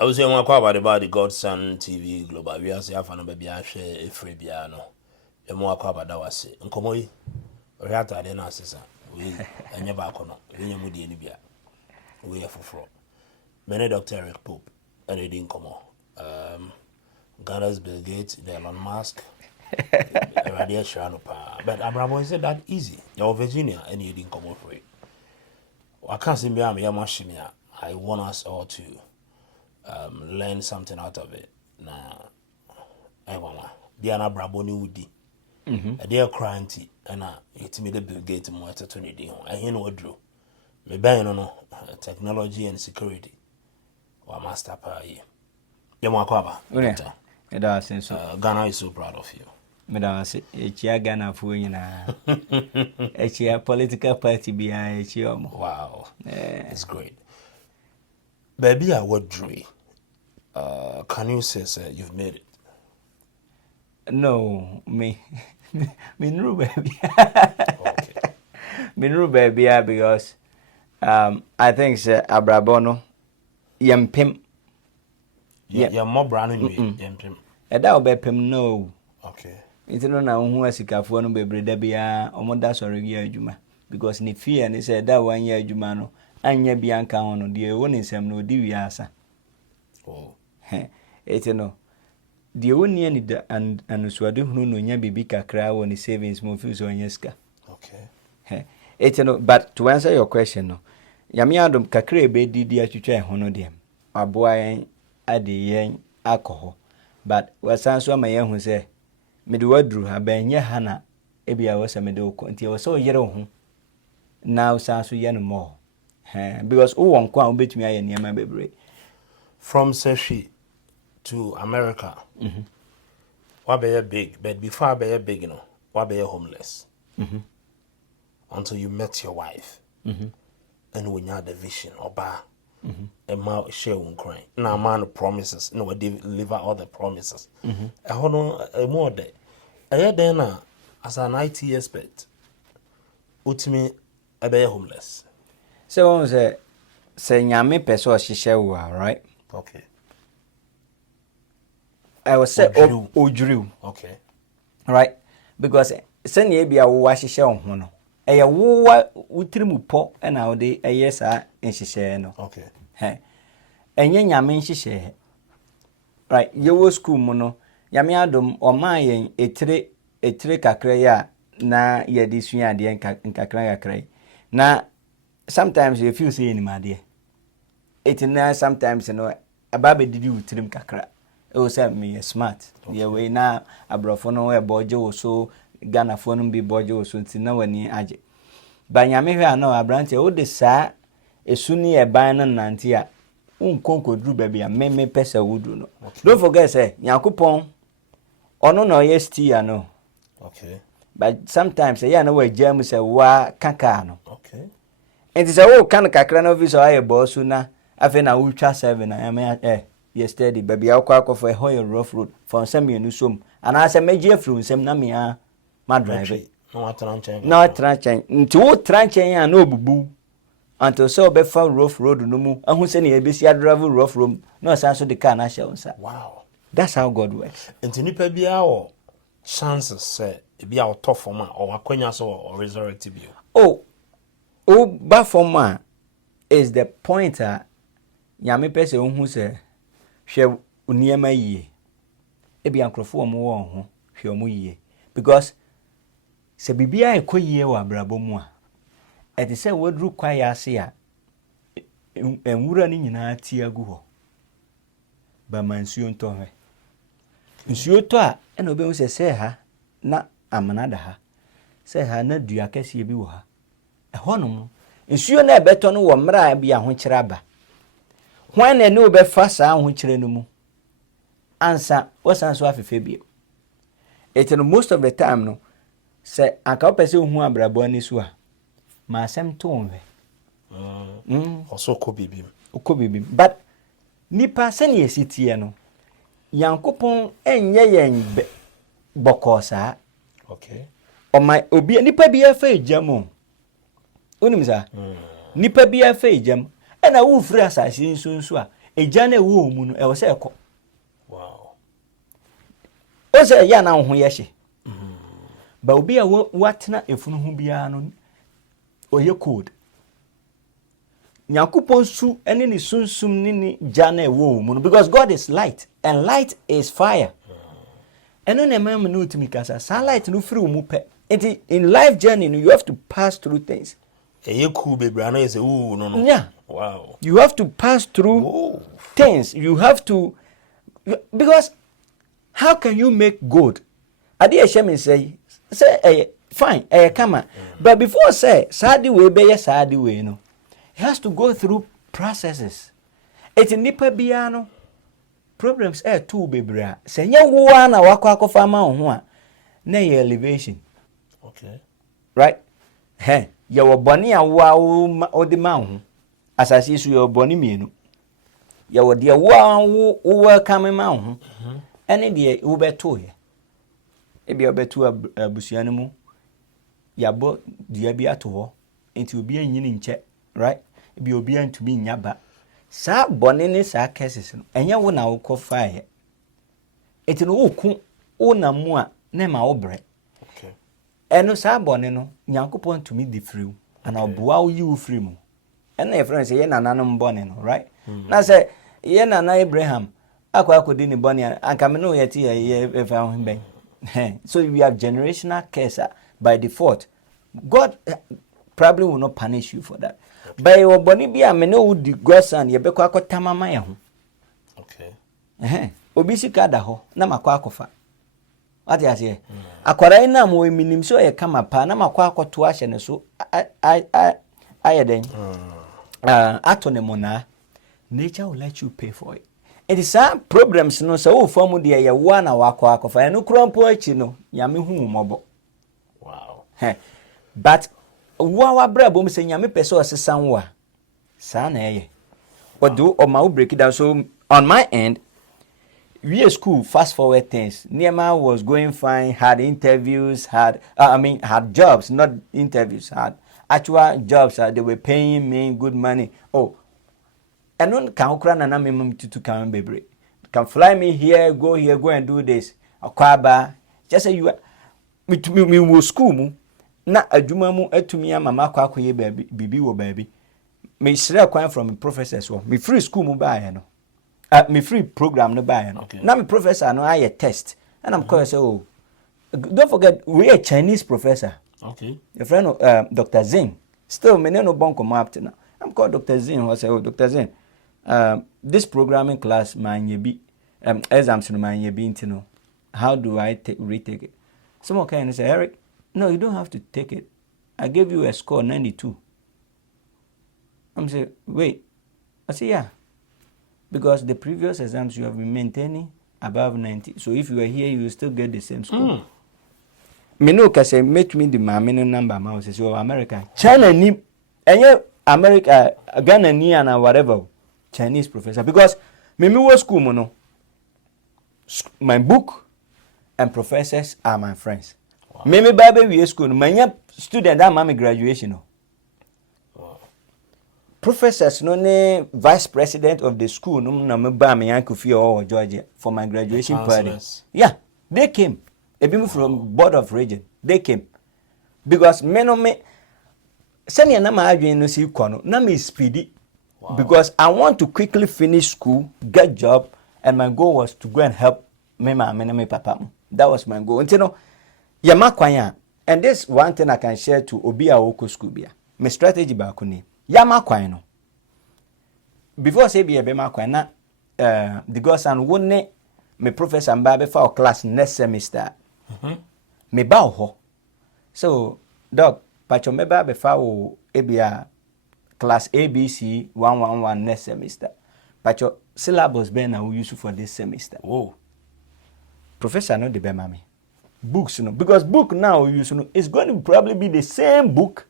I was saying about the Godson TV Global. We are saying for no baby I share a free piano. The more about that was it. Nkomoyi. We have to add an assessor. We anya back on. We nyamu di enibia. We are for. Many Dr. Eric Pope and it didn't come on. Ghana's Bill Gates, the Elon Musk, but Abraham said that easy. You're Virginia and you didn't come on for it. I can't see me. I want us all to learn something out of it. Now, I want Diana Braboni Woody. A dear cranty, and it's me the Bill Gates more to 20 days. I hear no drew. Maybe no technology and security. Or master power. Yamakaba. Ghana is so proud of you. Madam, it's Ghana for you now. It's your political party behind you. Wow, it's great. Baby, I would dream. Can you say you've made it? No, me no baby. Okay. Me no baby because I think Abrabono Yampim. You're more brand new. Yampim. That will be no. Okay. It's not now who has a cafe no baby debia or more that's already a juma because ni fear and he said that 1 year jumano and ye bianca on the one is some no diviasa. Oh, it's no. The only and swadu who no nya bibika cry on the savings movies on yeska. Okay. It's no, but to answer your question, no. Yamiadum kakre be didi achucha hono dem. Aboy ade yen alcohol. But was answer my young who say, Midwadru have been ye hana, ebia was a medoko until I was so yellow. Now sounds we no more. Because one quam bit me I near my baby. From Seshi to America, what be big, but before I be big, you know, what be homeless until you met your wife, and when you had the vision or bar. A man share one crying. Now, man promises, no, deliver all the promises. I hold on a more day. I had then as an IT expert, ultimately, I be homeless. So, say, Yami Peso, she share, right? Okay. I was say, oh, Drew. Okay. Right? Because, send ye be a wash share on one. A woo utrimu po and now de a yes, and she share no. Okay. And yen yamin she share. Right, you school mono, yamiadum or my a tre kakreya na ye this year the kakra cray. Na sometimes you feel saying my dear. It na sometimes you know a baby did you trim kakra. Oh, send me smart. The way now a brofono a bojo so. Ghana phone be bojo so nti na wani age banyame hwe ana abrante o de saa esuni e ban na nante a unkonko dru ba bia meme pesa wudu no. Don't forget say yakupon ono no yes no. Okay. But sometimes say na we jam say wa kaka no. Okay. And say o kan kakra na office aye boss na afi na utwa 7 na yesterday baby akwa for a whole rough road from some you som and I say meje fru sem na me my driver. No tranchen. No tranchen. Nti wo tranchen ya na obubu. Until so be fa rough road no mu. Ahu se na ebesi drive rough road. No san so the car na share unsa. Wow. That's how God works. Nti nipa bia o chances say e bia o to form or akwanya so or resurrect bi. Oh, ba form is the pointer. Nyame pese ohu se hwe uniema yie. E bia nkrofo omo wo ho hwe omo yie. Because se bibia ekoyie wa brabo mu a ete se wodru kwaya ase a enwura ni nyina ti agu ho ba mansuo nto hwe nsuo to a ena obehu se ha na amana da ha se ha na dua kase bi wo ha ehonum nsuo na ebeto no wo mra bia ho kira ba hwan na ne obefa saa ho kire no mu ansa wasanso afefe bi it no most of the time no say aka pese hu abrabo ani so a ma asem to onwe also ko bibim but nipa se ne yesitie no yankopon enye yen bokosa okay o my obi nipa bi afa ejam onim za nipa bi afa ejam ena wo firi asase nso a ejane wo mu no e wo se ekọ Wow. o se ya na ho ye hye ba obi a watena efunu ho bia no oye code Nyakupon su ene ni sunsum ni jana wo mu no because God is light and light is fire. Eno na mem no utimi kasa sunlight no free mu pe. In life journey you have to pass through things. Eye cool baby I know you say ooh no. Yeah. Wow. You have to pass through things. You have to because how can you make good? Ade ehye say fine come on. But before say sadi we be sadi we no. He has to go through processes. It's nipa bia no problems too bebra. Se nya wo na wakọ akọfa ma ho a na ye elevation. Okay. Right? Ye wo boni a wo odi ma ho. Asase su ye boni mienu. Ye wo de wo welcome ma ho. Ene de wo beto ye. E bia beto abusua no mu. Ya bo de bia to ho. Enti obi anyini nche, right? Bi obi antumi nyaba. Sa boni ni sa cases no. Enye wo na wo kofa ye. Enti no wo ku wo na mu a na ma wo bre. Okay. Eno sa boni no Nyankopon tumi di free ana oboa wo yi wo free mu. Ena ye friend say ye nananom boni no, right? Na say ye nana Abraham akodi ni boni anka me no ye ti ye efa ho ben. So we have generational curse by default. God probably will not punish you for that. By your boni bia me no di godson ye bekọ akọtama ma ye ho. Okay. Obi sika da ho na makọ akọfa. What you say? Akwara ina mo eminim so ye kama pa na makọ akọto ahye ne so aye den. Ato ne mona. Nature will let you pay for it. It is some problems no so form de ye wa na wakọ akọfa. Enu krompo achi no nyame hu mobo. Wow. But wa brabo me se nyame pese osesan wa sa na eye odo o ma break it down. So on my end we at school fast forward things Niema was going fine, had interviews, had jobs, not interviews, had actual jobs. They were paying me good money. And non can ukra na me to come baby can fly me here, go and do this akwaba just say you me wo school mu na adwuma mu atumi ama makọ akọye bibi wo baby me sire kwan from professors wo me free school mu ba ye no me free program no ba ye no na me professor no aye test and I'm call say don't forget we a Chinese professor. Okay. Your friend Dr. Zin still me no bonko map now. I'm called Dr. Zin. I say Dr. Zin this programming class man ye be exams no man ye be intino how do I retake it? Someone can say Eric, no, you don't have to take it. I gave you a score 92. I'm saying, wait. I say, yeah. Because the previous exams you have been maintaining above 90. So if you are here, you will still get the same score. Me no can say, make me the mamino number. I say, so America. China ni, and America, Ghanaian or whatever. Chinese professor. Because me was school, mono. My book and professors are my friends. Wow. Me baby we school my student that my graduation no. Wow. Professors no ne vice president of the school no na me ba me yanku fi or Georgia for my graduation party. Yeah, they came. People from board of region. They came. Because me no me send na my adwin no si kwano na me speedy. Wow. Because I want to quickly finish school, get job, and my goal was to go and help me mama and me papa. That was my goal. And you know, yama kwanya. And this one thing I can share to Obi Awoko school bia. My strategy ba kuni. Yama kwanya no. Before say be ma kwanya the godson wonne me professor mba be for class next semester. Me ba ho. So, doc, pacho me ba be fa o ebia class ABC 111 next semester. Pacho syllabus be na we use for this semester. Oh. Professor no de be mami. Books no because book now you know is going to probably be the same book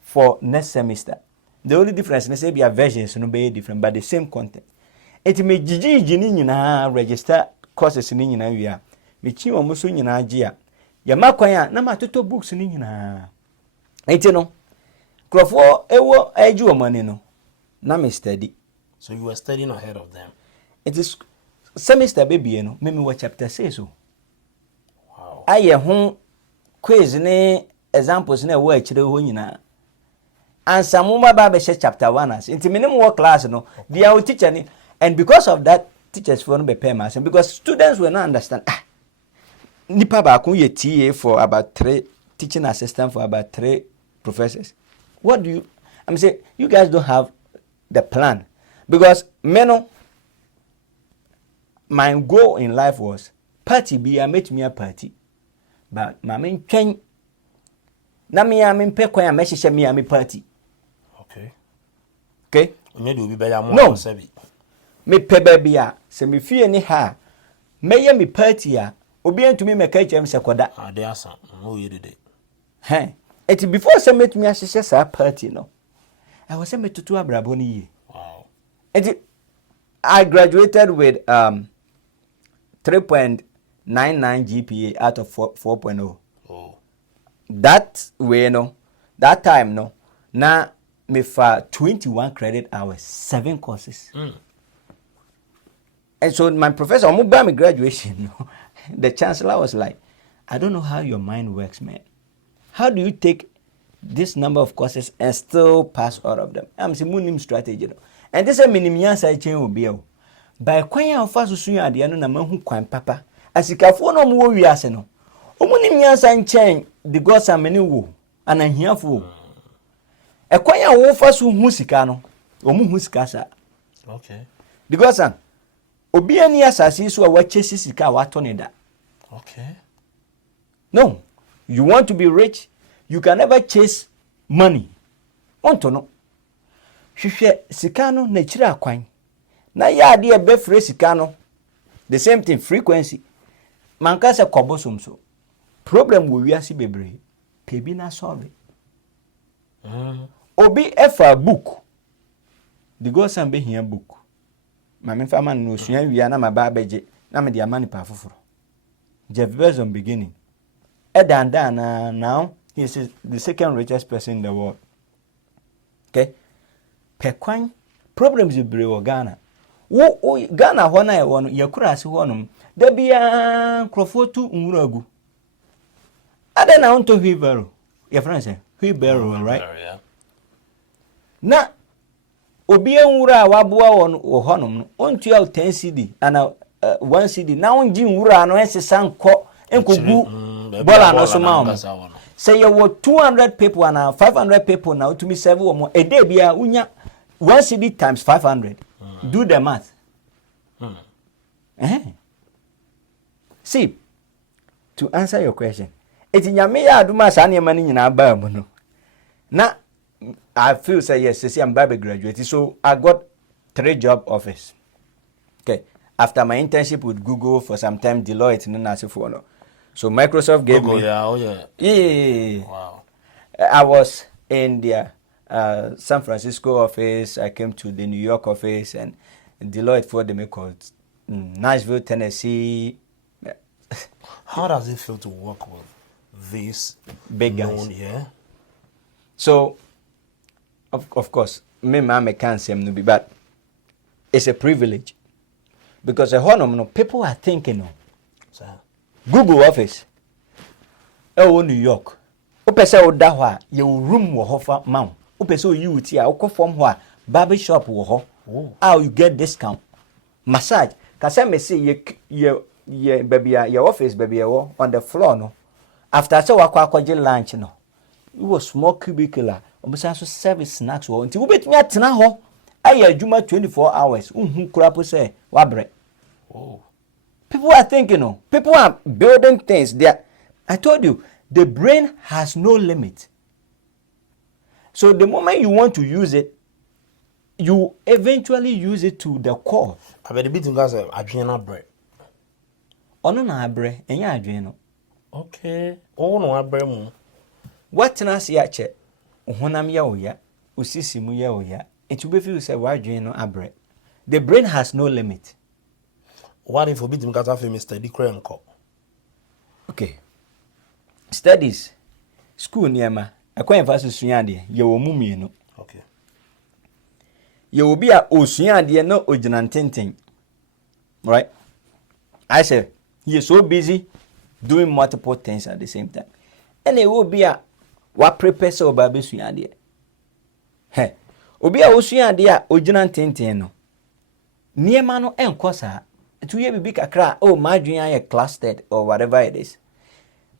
for next semester. The only difference is say be versions no be different but the same content. It may jiji ni nyina register courses ni nyina wi a me chi wo so nyina agi a ya makwan a na matoto books ni nyina. Enti no krofo ewo agi wo mani no na me study So you were studying ahead of them. It is semester baby, you know, maybe what chapter says so. Wow. I home quiz ne examples ne wo akire ho nyina. And some mobile chapter 1 as into minimum work class no. They are teacher ni, and because of that teachers for no be pay mass, and because students will not understand. Nipa ba kun ye TA for about 3 teaching assistant for about 3 professors. What do you I'm saying you guys don't have the plan, because meno my goal in life was party be I met me a party, but my main train na me am in pe kwan a mehye me am party. Okay, onye do be better more no sabi me pe baby a se me fie ni ha meye me party a obi antumi meka chem se koda ade asa no ye dede it before se metumi ahye sa party no I was say me tutu abrabo ni ye. Wow. I graduated with 3.99 GPA out of 4.0. Oh. That way no, that time no, na me for 21 credit hours, 7 courses. And so my professor, I'm my graduation, the chancellor was like, I don't know how your mind works, man. How do you take this number of courses and still pass all of them? I'm saying munim strategy. No? And this is a minimum side chain will be. By kwanya of fast soon at the end of who kwan papa. As you can phone on wo we are no. Omunim yansa chain the gods are many wo and I'm here for. A kwanya wo fast who sika no. Omu hu sika sa. Okay. The gods are obi ani asase so a wachesi sika watone da. Okay. No. You want to be rich, you can never chase money. Want to know? Hwehwe sika no na chira akwan. Na ya ade e be free sika no. The same thing frequency. Manka se kobosom so. Problem wo wiase bebre. Pebi na solve. Obi efa book. The go san be hia book. Mame fa man no sua wia na ma ba beje na me de amani pa foforo. Jeff Bezos beginning. Edan now he is the second richest person in the world. Okay? Pekwan problems you bring Ghana. Wo Ghana ho na e wo no yakura ase ho no. Da bia krofotu nwuragu. Ada na onto wheelbarrow. Your friend say wheelbarrow, right? Yeah. Na obi enwura waboa wo ho no ontu 10 CD and 1 CD. Na onji nwura no ensesa nko enkogu bola no so ma. Say you were 200 people and 500 people now to me 7 or more a day bia unya 1 CD times 500. Do the math. See, to answer your question, it's in Yame Aduma Sanya Mani in Abamuno. Now, I feel say yes, see, I'm Bible graduate, so I got 3 job offers. Okay, after my internship with Google for some time, Deloitte, and then so Microsoft gave Google, me. Yeah. Wow. I was in their San Francisco office. I came to the New York office and Deloitte for the called Nashville, Tennessee. How does it feel to work with these big guys? Yeah. So, of course, me mama can't say no be, but it's a privilege because people are thinking Google office. New York. Opese o da ho a ye room wo ho fa ma. Opese o you ti a o form ho a barber shop wo ho. How you get discount. Massage. Ka say me say ye baby your office baby on the floor no. After say wakwaje lunch no. It was small cubicle. Omusan so service snacks wo. Nti wo betumi atena ho. Aye adwuma 24 hours. Unhu kurapo say wabre. Oh. People are thinking, people are building things. I told you, the brain has no limit. So the moment you want to use it, you eventually use it to the core. I bet the bit guys are adrenal bread. Oh no, na bread, and ya adrenal. Okay. Oh no, bread mo. What na si ache? Honam ya oya, usisi mu ya oya. It will be feel say why adrenal abre. The brain has no limit. What if forbid him kata famous study krenko? Okay. Studies. School near ma. Akwa emfa so sunya de ye wo mu mienu. Okay. you will be a osuya de no ojinantenten. Right? I say he is so busy doing multiple things at the same time. And it will be a what prepare so baby suya de. He obi a osuya de a ojinantenten no. Niema no enko saa. To ye be kakra, oh my dream I clustered or whatever it is.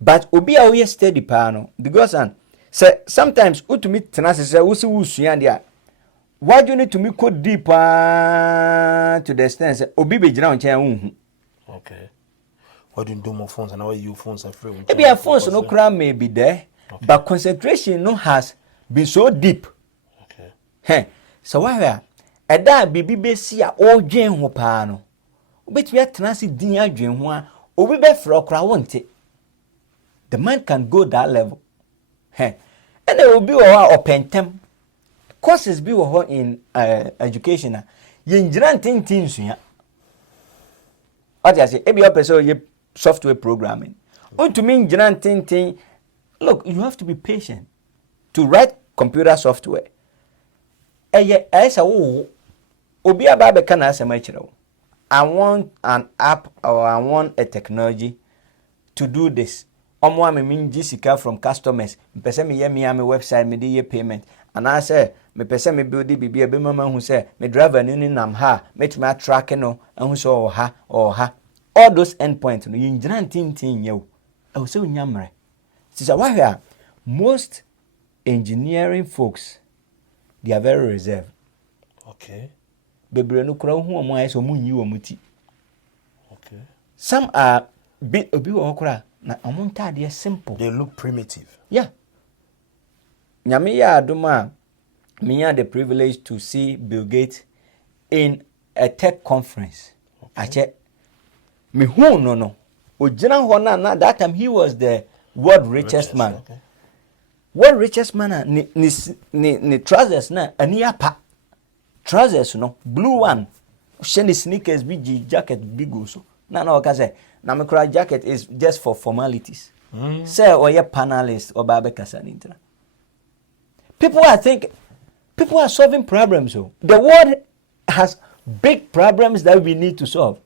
But obi a we steady pa no because say sometimes utumi tenase say wo se wusuya dia why do you need to me go deep to the extent say obi be gina onchen unhu. Okay. Why do you do more phones and why you phones are free? Maybe your phones no crowd may be there, okay. But concentration no has been so deep. Okay. Hey, so why eda bibi be si a odwen ho pa no obetumi atenase din adwen ho a obi be fro kra wonte. The man can go that level. Hey, and there will be a opentem courses be in education. You injure things. What I say, every person you software programming. Okay. To me, thing. Look, you have to be patient to write computer software. I want an app or I want a technology to do this. Omo me minji sika from customers. Me pese me ye me am website me dey payment. And I say me pese me build bibi be mama hu say me driver ni nam ha metumi track no hu so ha or ha. All those endpoints no yin jina tintin ye o. E say unyamre. Sisa wa hia most engineering folks they are very reserved. Okay. Bebre no kura hu omo ayeso mu nyi wo muti. Okay. Some are bit obi wo kura na omonta de simple. They look primitive. Yeah. Nyame ya adoma me had the privilege to see Bill Gates in a tech conference. Okay. Ache me who no. Ojina ho na that time he was the world richest man. Okay. World richest man ni trousers na ani apa. Trousers no blue one. Shiny sneakers big jacket big also. Na okaze na me cry jacket is just for formalities. Say or your panelist or babe kasanintra. People are solving problems. So the world has big problems that we need to solve.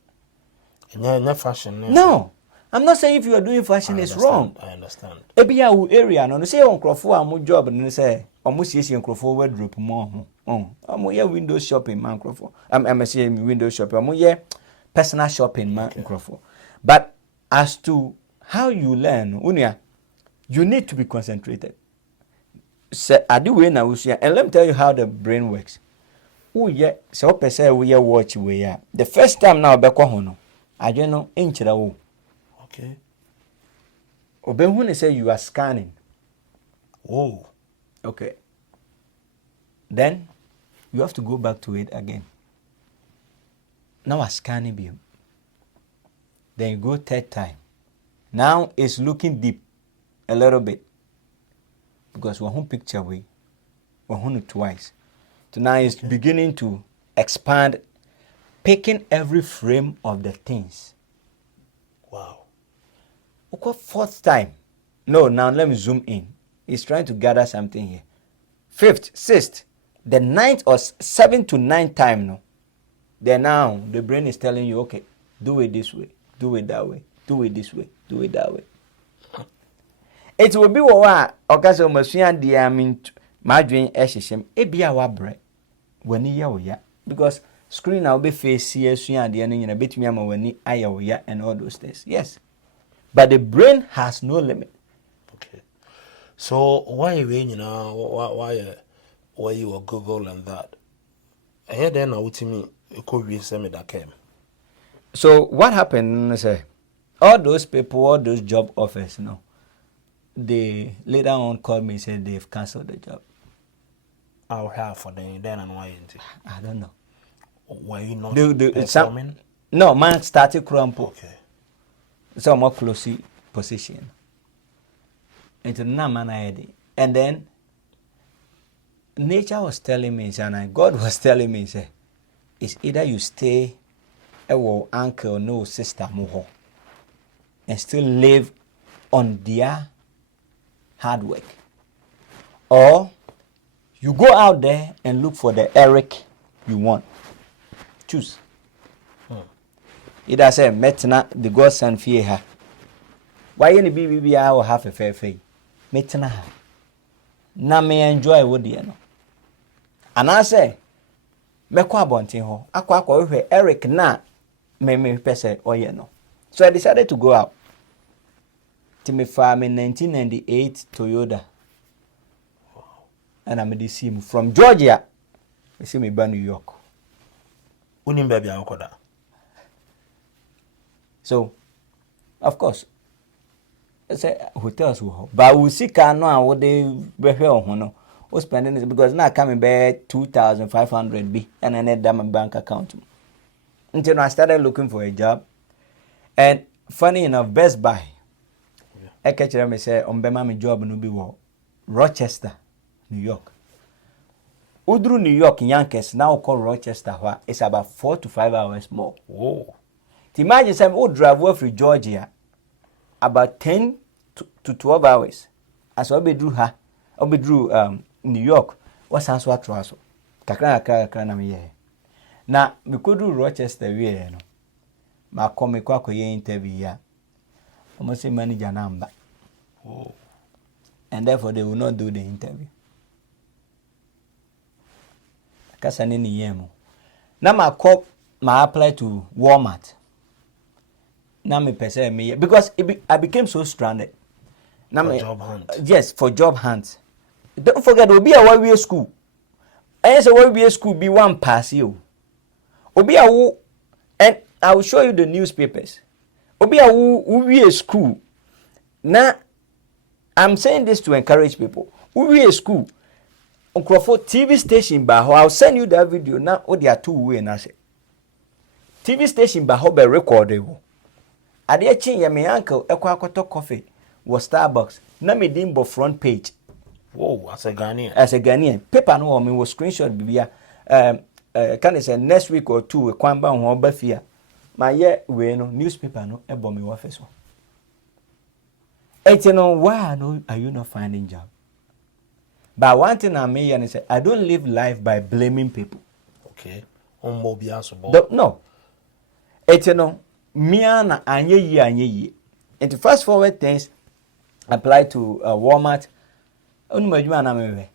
No fashion. No. I'm not saying if you are doing fashion it's wrong. I understand. Ebia area no say on crofo am job no say omo siesie crofo wardrobe mo ho. Omo ye window shopping man crofo. I'm saying window shopping. Omo ye personal shopping man crofo. But as to how you learn, unia, you need to be concentrated. Say I do we na usia, and let me tell you how the brain works. Oh yeah, so person we watch we ya. The first time now be kwa ho no, adwe no enchira wo. Okay. Obenhu say you are scanning. Oh. Okay. Then you have to go back to it again. Now I scanning you. Then you go third time. Now it's looking deep a little bit. Because one picture we one twice. So now it's beginning to expand, picking every frame of the things. Wow. Okay, fourth time. No, now let me zoom in. He's trying to gather something here. Fifth, sixth, the ninth or 7 to 9 time no. Then now the brain is telling you, okay, do it this way, do it that way, do it this way, do it that way. It will be what okaso masua dia madwen ehyehyem ebia wa bre wani ye oya because screen now be face asua dia no nyina betumi ama wani aye oya and all those things. Yes. But the brain has no limit. Okay. So why you know why you were Google and that? I heard then ultimately it could be semi that came. So what happened say all those people, all those job offers, you know, they later on called me and said they've cancelled the job. I'll have for them then and why isn't it? I don't know. Were you not performing? No, man started crumple. Okay. So more closely position. Into na man I had it. And then nature was telling me, and God was telling me, say, it's either you stay a uncle or no sister moho and still live on their hard work, or you go out there and look for the Eric you want. Choose. Either say metna the godson fear her. Why any baby I will have a fair fee? Metna her. Na me enjoy what you know. And I say, mekwa abonten ho. Akwa Eric na me pese oyeno. So I decided to go out. To me farm in 1998 Toyota. And I'm the same from Georgia. I see me by New York. Unim baby akoda. So, of course, I say hotels will, but we see can know what they be here we spending it because now coming back 2,500 B and I need that my bank account. Until I started looking for a job, and funny enough, Best Buy. I catch them and say, Bema my job no be Rochester, New York. Udru New York Yankees now call Rochester where it's about 4 to 5 hours more. Whoa. Imagine some old drive away from Georgia about 10 to 12 hours. As I be drew New York, what's answer what trouble? Kakra na me. Na me could do Rochester we no. Ma come kwa interview ya. Almost say manager number. Oh. And therefore they will not do the interview. Kasa ni yemo. Na ma apply to Walmart. Na me pese me because I became so stranded. Na For me job hunt. Yes, for job hunt. Don't forget obi a one-way school. I say one-way school be one pass you. Obi a wo, and I will show you the newspapers. Obi a wo school. Now, I'm saying this to encourage people. We school. Unkrofo TV station ba ho. I'll send you that video. Now, they are 2 way na say. TV station ba ho be recorded wo. Ade chin ya me uncle ekwa akoto coffee was Starbucks. Na me dimbo front page. Whoa, as a Ghanaian. As a Ghanaian. Paper no me was screenshot bibia. Can say next week or two we kwamba ho ba fia. My year we no newspaper no ebo me office one. You know why are you not finding job? But one thing I may and say I don't live life by blaming people. Okay. No. You know me na anye ye. And to fast forward things apply to Walmart. Onu madwuma na mewe.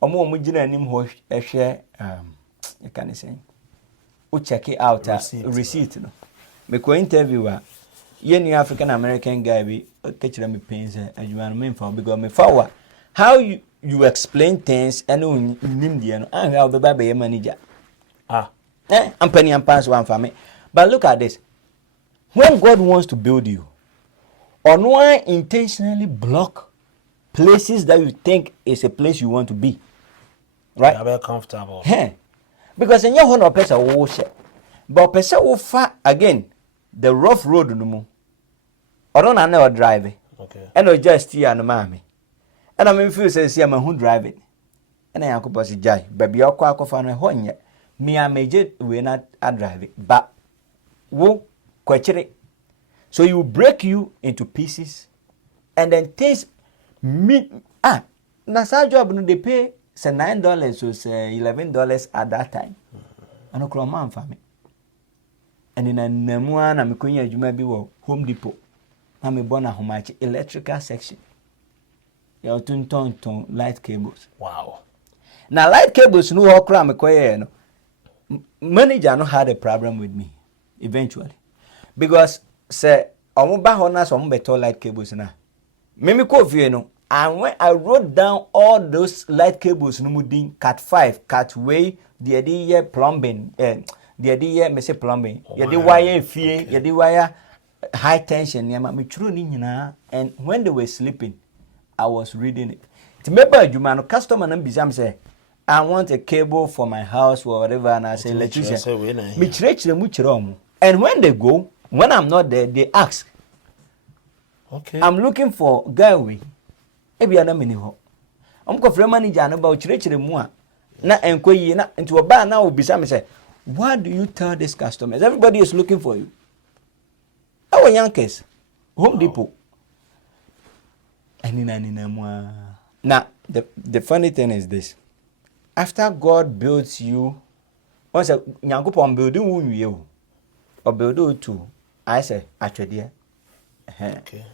Omo gina anim ho ehwe you can say o check it out receipt no. Me ko interviewer New African American guy be catch me pains adwuma no me for because me forward how you explain things and nim dia no and how be manager I'm penny and pants one for me. But look at this. When God wants to build you, on one intentionally block places that you think is a place you want to be. Right? You're very comfortable. Because in your home or person will share. But person will far again the rough road no more. Or don't I never drive it. Okay. And I just here and mommy. And I mean feel say I'm who driving. And I could pass jai. Baby your car for my home yet. Me I major we not a drive it. But wo kwechere. So you break you into pieces and then things na sa job no they pay say $9 so say $11 at that time. Ano kro man fa me. And in a namua na me konya adwuma bi wo Home Depot. Na me bona homachi electrical section. Ya ton light cables. Wow. Now light cables no ho kra me koye no. Manager no had a problem with me eventually. Because say omo ba ho na so mo beto light cables na. Mimi ko vie no. And when I wrote down all those light cables, no mudin cat 5, cat way, the idea plumbing, the idea me say plumbing, the wire fee, the wire high tension, and when they were sleeping, I was reading it. To remember, you man, customer and bizam say, I want a cable for my house or whatever, and I say electrician. And when they go, when I'm not there, they ask. Okay. I'm looking for guy. Ebi ana meni ho omko free manager no ba o chire mu a na enkoyi na nti oba na obisa me say what do you tell these customers? Everybody is looking for you. Our Yankees Home Depot anina mu a. Now the funny thing is this, after God builds you Once a Yankupon building won you or build to I say actually. Okay.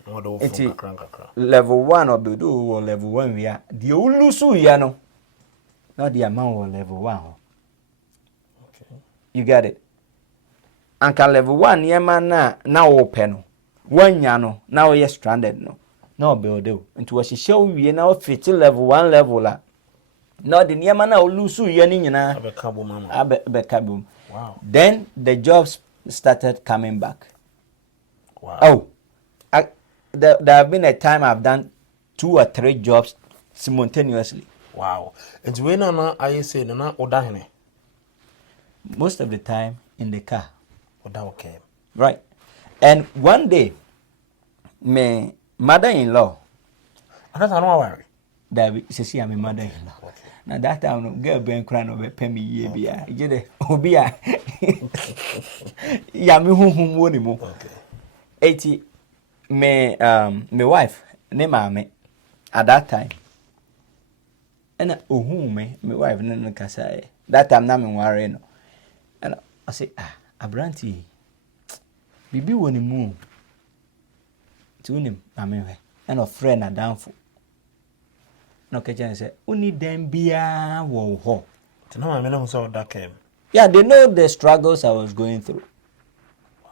Level 1 or build or level 1 we are the Ulusu Yano. Not the amount of level 1. Okay. You get it. And can level 1 yema now open. 1 yano now you're stranded no build into what she show you now fit level 1 level la. No the yema now Ulusu yanina Abekabum. Wow. Then the jobs started coming back. Wow. Oh, there have been a time I've done 2 or 3 jobs simultaneously. Wow. And when I say na odahene. Most of the time in the car. Okay. Right. And one day, my mother-in-law. I don't know why. That she my mother-in-law. Okay. Now that time, girl being crying over pay me ye be a. You know, obia. Yeah, me whom won him. Okay. 80. My wife, name me at that time. And my wife, no kasa. That time, na me worry no. And I say, Abranti, bibi woni mu. Tunim, ame and a friend a downfall. No kitchen say, "Uni dem bia wo ho." To know I mean so that came. Yeah, they know the struggles I was going through. Wow.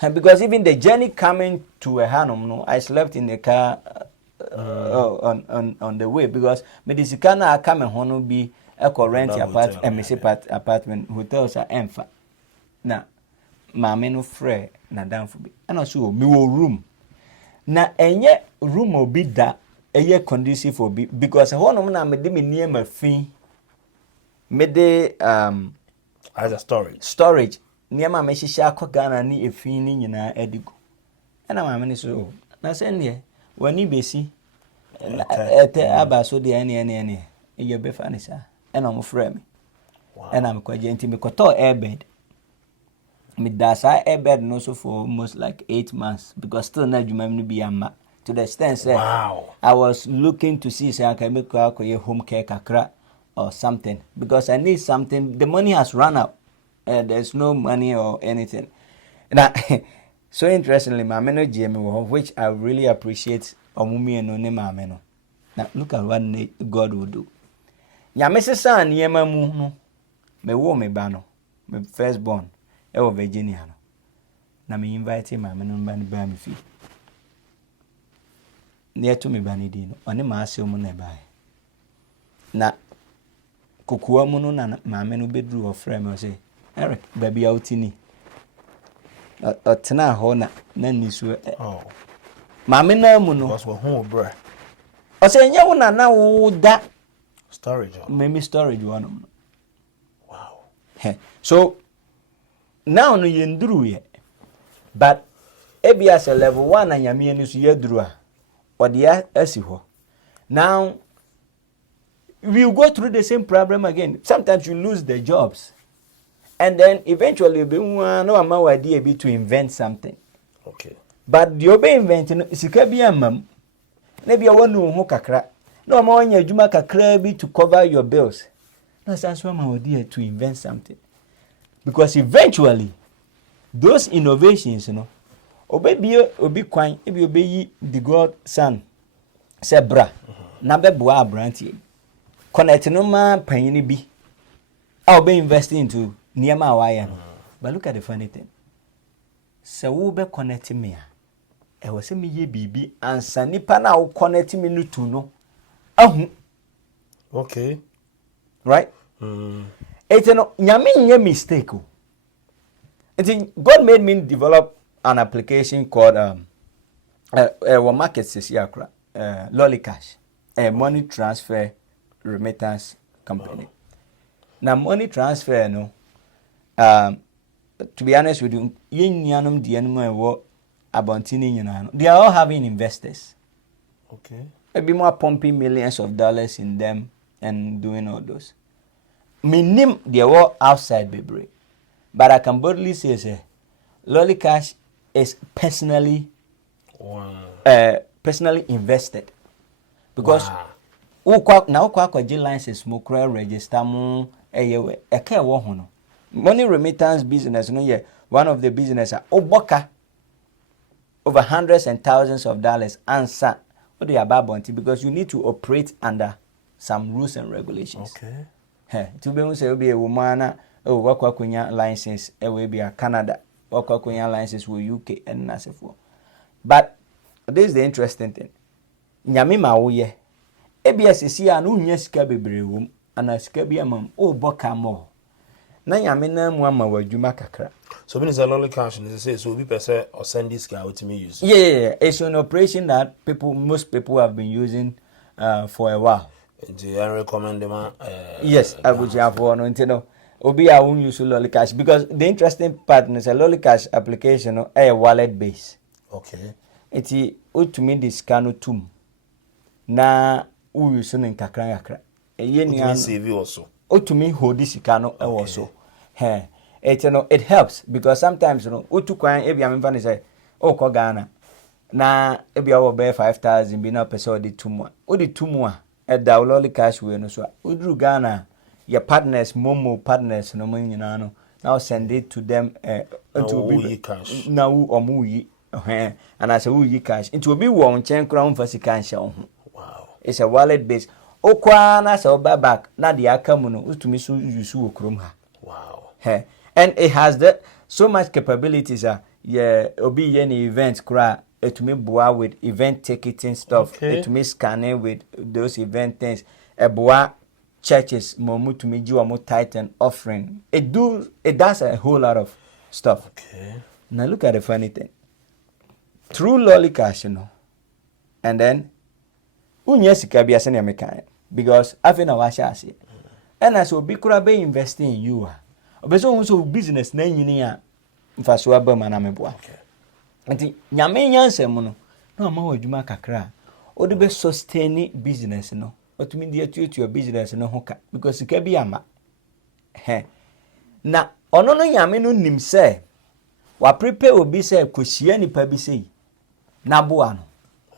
And because even the journey coming to a Hanum, no, I slept in the car on the way because Medisikana are coming home be a rent apartment hotels are empty. Now, my menu free na down for me. And also me room. Na enye room will be that a conducive for be because one na me de me near my fee. Me de as a storage near my meshisha ko Ghana ni efi ni nyina edigo. And my menu so na send here when you be see aba so de any e be fani sa and I'm frame. And I'm quite gentle me koto airbed. Me dasa airbed no so for almost like 8 months because still na juma me be amma to the extent say wow. I was looking to see say I can make a home care kakra or something because I need something. The money has run out. There's no money or anything. Now, so interestingly, my meno GM, which I really appreciate. Omumi and no name. Now look at what God will do. Ya Mrs. San yema mu no me wo me ba no me firstborn e wo Virginia no na me invite my men ba ni ba me fi near to me ba ni di no one ma ase mu na ba na kokoa mu no na ma me no bedru of frame o say Eric baby outini otena ho na nisu oh ma me na mu no because we home bro o say nya wo na wo da storage. Maybe storage one. Wow. So now no yenduru ye. But ebi as a level 1 and yami enu so yedru or the asiho. Now we will go through the same problem again. Sometimes you lose the jobs. And then eventually you be no amount idea be to invent something. Okay. But the obe inventing sika bi amam. Na bi awonu ho kakra. No more on your Juma kakra to cover your bills. That's why my idea to invent something. Because eventually, those innovations, obi kwan, obi the God son, sebra, nabe boa branti. Connect no man paying be. I'll be investing into near my wire. But look at the funny thing. So we be connecting me. I was saying me ye bibi and sanipa na o connect me no to no. Okay. Right? It's no nyame mistake. God made me develop an application called market says Lolly Cash, a money transfer remittance company. Now money transfer no to be honest with you, yin the animal abontini they are all having investors. Okay. Maybe more pumping millions of dollars in them and doing all those. Minim they were outside baby. But I can boldly say Lolly Cash is personally personally invested. Because now kwa license mo register mo a care wohono. Money remittance business, no, yeah, one of the business oboka over hundreds and thousands of dollars answer what they are about because you need to operate under some rules and regulations. Okay. To be say be a woman wakwakunya license will be a Canada, wakwakunya license with UK and nasefo. But this is the interesting thing. Nyame ma wo ye. EBS si a no nya sika bebre wom ana sika bi amam boka mo. Na nyame na mu ama wadwuma kakra. So when is a lolly cash and say so be per se or send this guy to me use. Yeah, it's an operation that most people have been using for a while. Do you recommend them? Yes, I would have one until Obi I won't use lolly cash because the interesting part is a lolly cash application a wallet base. Okay. It's to me this cano tum. Na u use in kakra kakra. Yen save also. To me hold this cano also. Hey. It helps because sometimes utu kwan ebi amemfa say ko Ghana na ebi awo be 5,000 bi na pese odi tumu odi tumu a da lolly cash we no so udru Ghana your partners momo partners no man nyina no now send it to them into be cash na wu omu yi and as wu yi cash it will be won chen kra on fasika nhya ho. Wow, it's a wallet based okwa na say oba back na de aka mu no utumi so use wo krom ha. Wow. And it has so much capabilities. Yeah, obi any event kra it me boa with event ticketing stuff. Okay. It me scanning with those event things. A boa churches momu to me jiwa mo titan offering. It does a whole lot of stuff. Okay. Now look at the funny thing. Through lolly cash, and then unyesika bi asene mekan because afi na washa ase. And as obi kra be investing in you. Obeso so business na nyini a mfaso aba ma na meboa. Nti nyame nyansem no na ma wadwuma kakra. Odi be sustain business no. Otumi dia tutu business no hoka because sika bi ama. Na ono no nyame no nim se wa prepare obi se kohia nipa bi sei na boa no.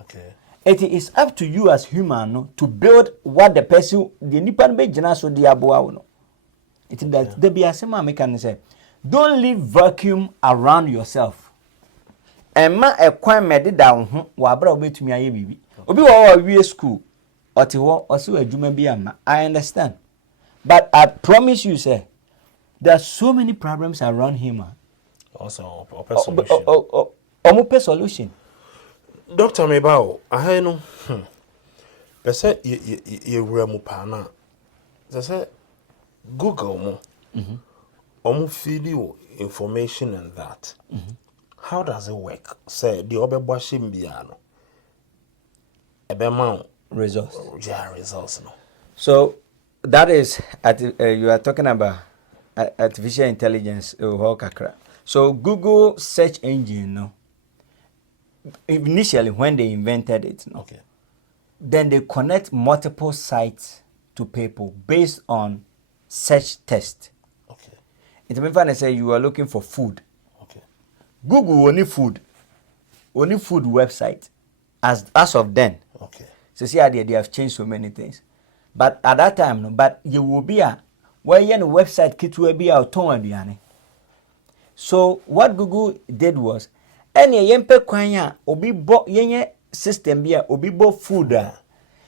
Okay. It is up to you as human no to build what the person the nipa be gina so dia boa wo no. It is that the biasema can say, don't leave vacuum around yourself. Emma a kwan mede down wa bra obetumi aye bibi. Obi wa we school oti wo oso adwuma bi ama. I understand. But I promise you say there are so many problems around him. Also a solution. Solution. Dr. Mebao, I know. Pese ye remu pana. Say Google mo feed you information and that. How does it work? Say the obebwashim biano. Ebema Results. Yeah, results no. So that is you are talking about artificial intelligence kakra. So Google search engine no. Initially when they invented it no. Okay. Then they connect multiple sites to people based on search test. Okay. It means when I say you are looking for food. Okay. Google only food website as of then. Okay. So see how they have changed so many things. But at that time, no, but you will be where you no website kit will be out on. So what Google did was any yempe kwanya obi bo yenye system bia obi bo food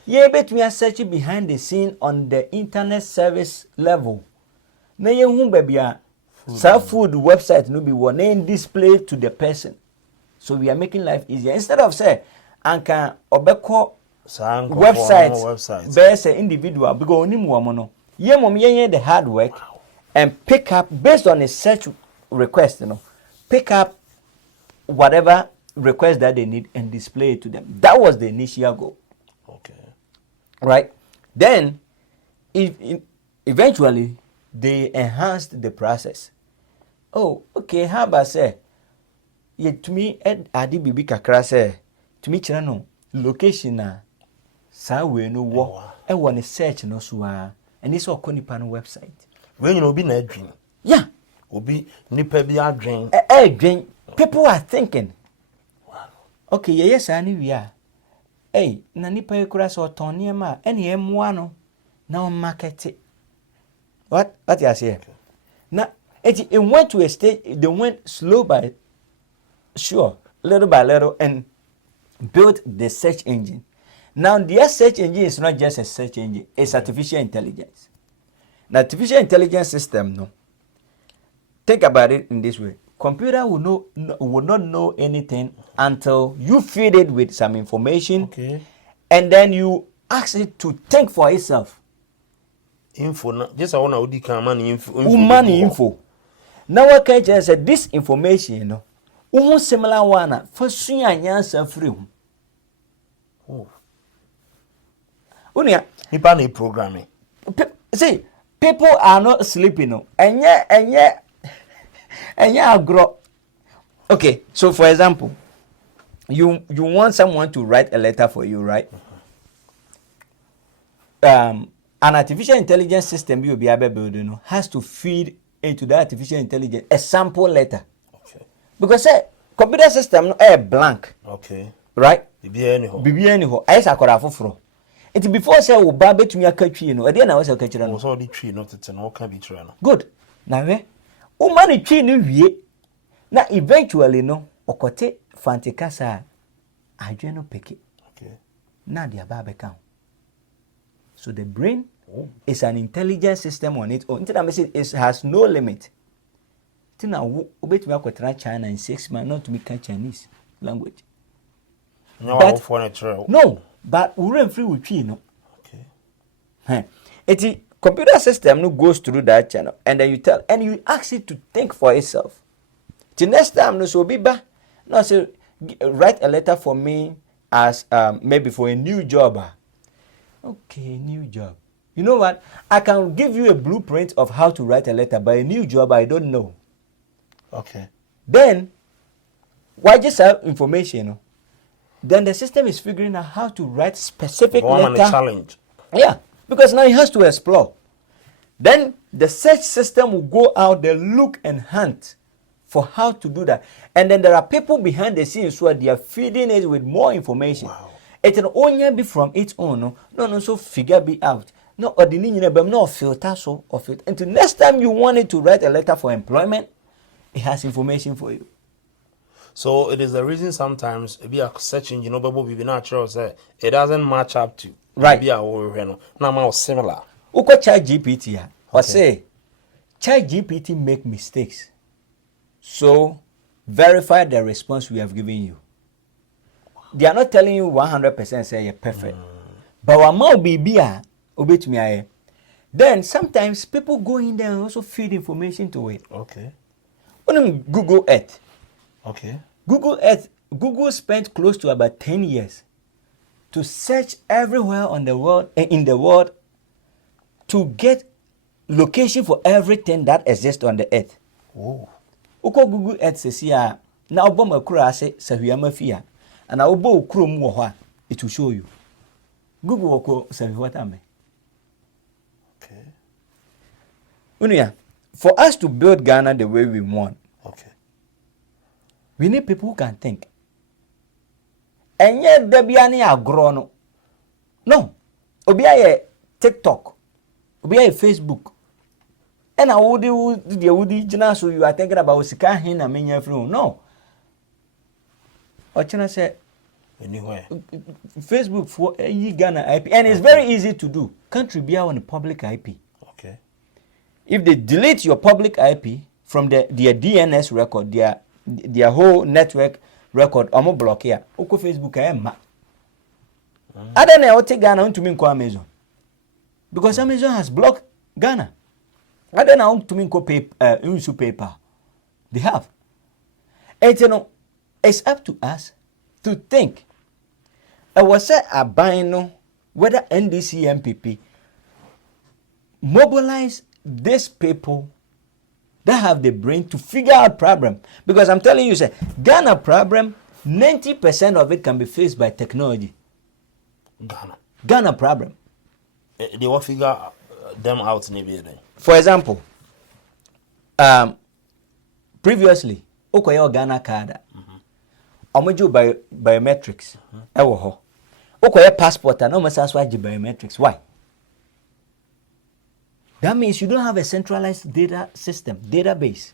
ye bet me search behind the scene on the internet service level. Na ye hu babia food website no be one display to the person. So we are making life easier instead of say anka obeko website base individual because oni mu no ye mom ye the hard work and pick up based on a search request pick up whatever request that they need and display it to them. That was the initial goal. Okay. Right? Then, eventually, they enhanced the process. Oh, okay, how about say, to me, adi bibi kakra say, to me, channel location na, sa we no wo, e want search no so and this all konipa no website. When you know be na dream. Yeah. Obi nipa bi adwen. Dream. People are thinking. Wow. Okay, yes, I knew ya. Hey, na nipa ekura so ton niema ene emua no na o market it. What you say? Okay. Now it went to a stage. They went slow by sure, little by little, and built the search engine. Now their search engine is not just a search engine; it's artificial intelligence. The artificial intelligence system, no. Think about it in this way: computer will not know anything until you feed it with some information, okay, and then you ask it to think for itself. Info, just I want to do money info. Now what can you say? This information, you know, similar one for soon answer free. Oh, Unia, people need programming. See, people are not sleeping, no, and yeah, grow. Okay, so for example, you want someone to write a letter for you, right? An artificial intelligence system you will be able to build, has to feed into the artificial intelligence a sample letter. Okay. Because computer system blank. Okay. Right? Bibi anyhow. I say akora foforo. It before say wo ba betumi akatwi no. E dey na we say akachira no. So the tree not it no can be tree no. Good. Na we. O ma ni twi no wie. Na eventually no okote fantikasa adwe no peke. Okay. Na dia ba beka. So the brain is an intelligent system on its own. It has no limit. Tina obetumi akwetara China in 6 months not to be Chinese language. No, but we free with you, no. Okay. It's computer system no goes through that channel, and then you ask it to think for itself. The next time no so be ba, no say write a letter for me as maybe for a new job. Okay, new job. You know what? I can give you a blueprint of how to write a letter, but a new job I don't know. Okay. Then, why just have information? Then the system is figuring out how to write specific letter. Challenge. Yeah, because now it has to explore. Then the search system will go out there, look and hunt for how to do that. And then there are people behind the scenes where they are feeding it with more information. Wow. It can only be from its own. No, so figure be out. No, or the no filter so of it. Until next time you want it to write a letter for employment, it has information for you. So it is the reason sometimes if you are searching, but be natural say it doesn't match up to right. Be now similar. Uko ChatGPT or say ChatGPT make mistakes. So verify the response we have given you. They are not telling you 100% say you're perfect. But what might be obey to me. Then sometimes people go in there and also feed information to it. Okay. Google Earth. Okay. Google spent close to about 10 years to search everywhere on the world in the world to get location for everything that exists on the earth. Oh. Uko Google Earth says here na obo makura ase sahuama fia and obo ukrom wo ho it will show you. Google wako sahuata me. Okay. Unia, for us to build Ghana the way we want. Okay. We need people who can think. And yet there be any agro no. Obi aye TikTok. Obi aye Facebook. And I would so you are thinking about sika hin and menya free. No. Ochina say anywhere. Facebook for Ghana IP. And it's very easy to do. Country be on the public IP. Okay. If they delete your public IP from their DNS record, their whole network record, omo block here. Oko Facebook ma. I don't know take Ghana to me ko Amazon. Because Amazon has blocked Ghana. I don't know to me ko paper. They have. And it's up to us to think. I was say a buying whether NDC MPP mobilize these people that have the brain to figure out problem. Because I'm telling you, say Ghana problem, 90% of it can be faced by technology. Ghana problem. They will figure them out maybe. For example, previously, Okoye Ghana card, omoju biometrics, ewo ho. Okoye passport and almost as why biometrics. Why? That means you don't have a centralized data system, database.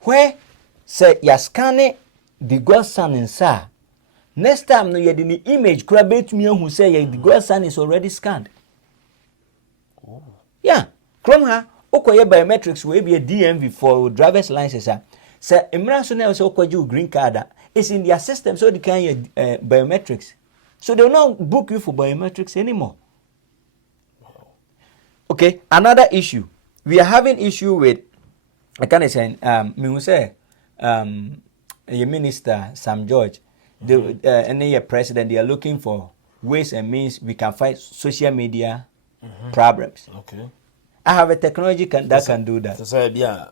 Where say you scan the godson inside. Next time no you the image grab it me who say the godson is already scanned. Oh. Yeah. Chrome ha okoye biometrics will be a DMV for driver's license. Say imran so now so okoje green card. It's in their system so they can biometrics. So they will not book you for biometrics anymore. Okay, another issue. We are having issue with, I can say, your minister, Sam George, and your president, they are looking for ways and means we can fight social media problems. Okay. I have a technology that can do that. So, yeah,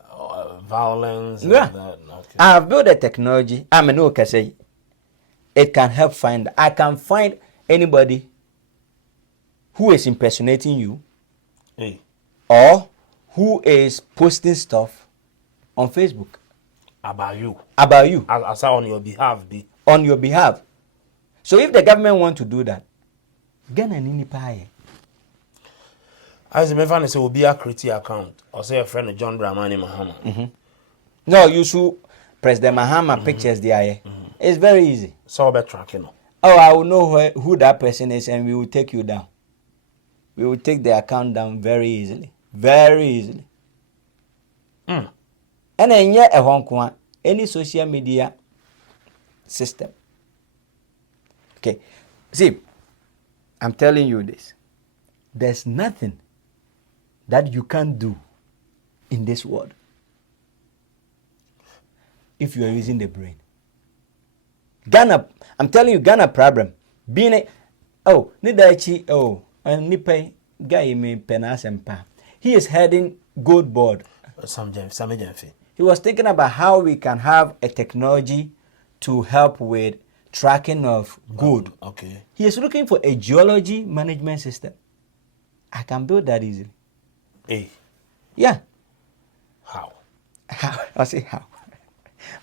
violence. Yeah. And that. Okay. I have built a technology. I mean, no, say it can help find. I can find anybody who is impersonating you. Hey. Or who is posting stuff on Facebook About you. As on your behalf. On your behalf. So if the government want to do that, Ghana nini pay. As the man say will be a create account or say a friend of John Dramani Mahama. No, you should President Mahama pictures there. It's very easy. So be tracking. Oh, I will know who that person is and we will take you down. We will take the account down very easily. Very easily. And then yet a Hong Kong, any social media system. Okay. See, I'm telling you this. There's nothing that you can't do in this world if you are using the brain. Ghana, I'm telling you, Ghana problem. Being a, nipe guy me penasempa. He is heading Gold Board. He was thinking about how we can have a technology to help with tracking of gold. Okay. He is looking for a geology management system. I can build that easily. Hey. Yeah. How? I say how.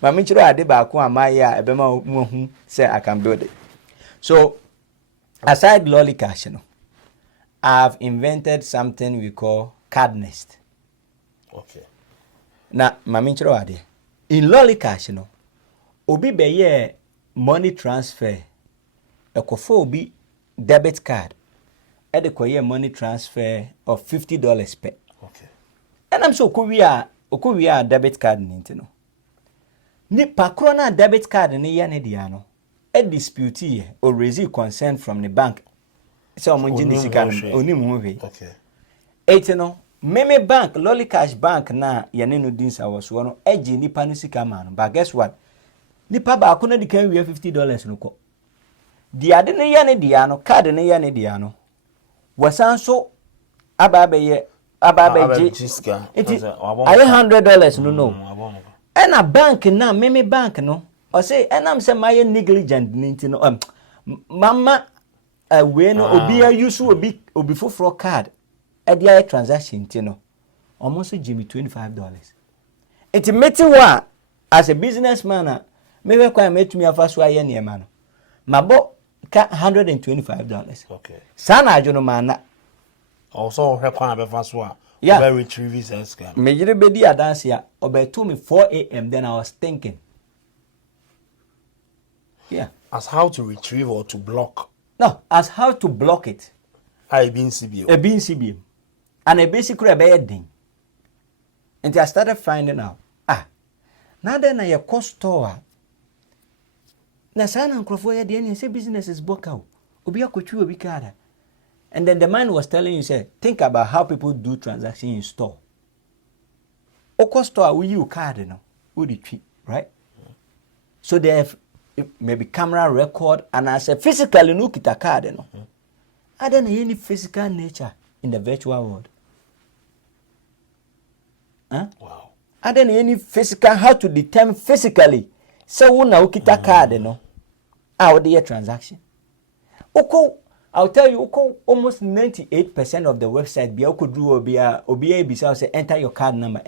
But I mean, say I can build it. So, aside Lollycash, you know, I've invented something we call card nest. Okay. Now, Maminchiro ade. In Lollycash, you know, obi beye money transfer. Ekofo obi debit card. Edekoye money transfer of $50 per. Okay. And I'm so we are debit card nintino. Ni pakrona debit card ni ya ne dia no. A dispute here or receive consent from the bank. So okay. Etino meme bank Lollycash bank na yane no din sa was one eji nipa no sika man. But guess what? Nipa ba ko na di kan we $50 no ko. Di ade ne ya ne dia no card ne ya ne dia no. Wasan so ababe jiska. Eti $100 no. And a bank na meme bank no. Or say and I'm say my negligent ninti no mama we no obi a use obi for card e dia transaction ti no almost give me $25. It meti wa as a businessman maybe kwa metumi afa so aye ne ma no mabo ka $125. Okay. Sana ajono mana also he kwa be fa so a yeah. retrieve his scam. Me jire be di adanse ya obeto me 4 a.m. then I was thinking. Yeah. As how to retrieve or to block. No, as how to block it. I been CBO. A being CBM. And a basically a bad thing. And I started finding out. Now then I cost store. Na sana nkrofo ya dey say business is book out. Obi akochu obi kada. And then the man was telling you, say, think about how people do transactions in store. Oko store we use card no. We treat, right? So they have maybe camera record and I say physically no kita card no. I don't know any physical nature in the virtual world. Huh? Wow. I don't know any physical how to determine physically. So una ukita card no. How the transaction. Oko I'll tell you, almost 98% of the website be could do obi say enter your card number.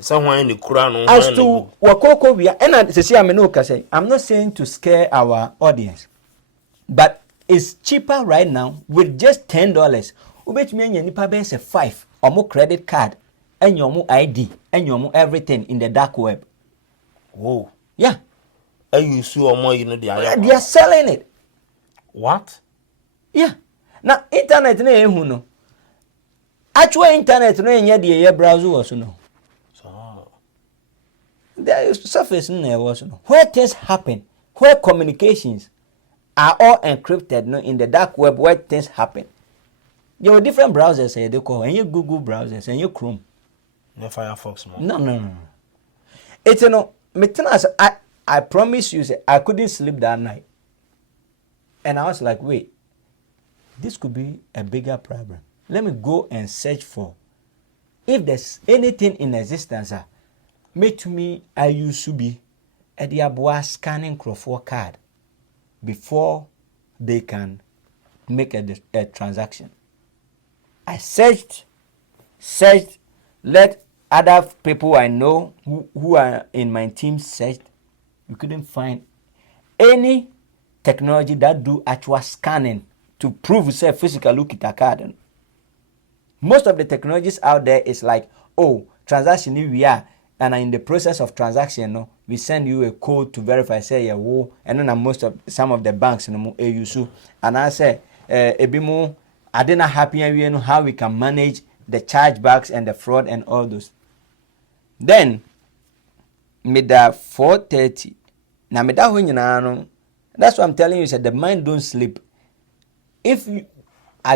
Someone in the Quran. As to wakoko we and say I'm not saying to scare our audience, but it's cheaper right now with just $10. ubet me nya nipa be say 5 omo credit card enya omo ID enya omo everything in the dark web. Whoa. Yeah. You see more, you know, They are selling it. What? Yeah. Now internet na ehu no. Actual internet no enya de ye browser was no. So The surface no was no. Where things happen, where communications are all encrypted no in the dark web where things happen. There are different browsers they call and you Google browsers and you Chrome. No Firefox more. No. It's no I promise you say I couldn't sleep that night. And I was like, wait, this could be a bigger problem. Let me go and search for if there's anything in existence. Me to me, I used to be a diabwa scanning Crawford card before they can make a transaction. I searched, let other people I know who are in my team searched. We couldn't find any technology that do actual scanning to prove say physical look at a card. Most of the technologies out there is like, oh, transaction we are, and in the process of transaction, no, we send you a code to verify say yeah, whoa, and then some of the banks no use, and I say ebimu I didn't happy and we know how we can manage the chargebacks and the fraud and all those. Then mid 4:30. Now mid no. That's what I'm telling you. Said the mind don't sleep. If you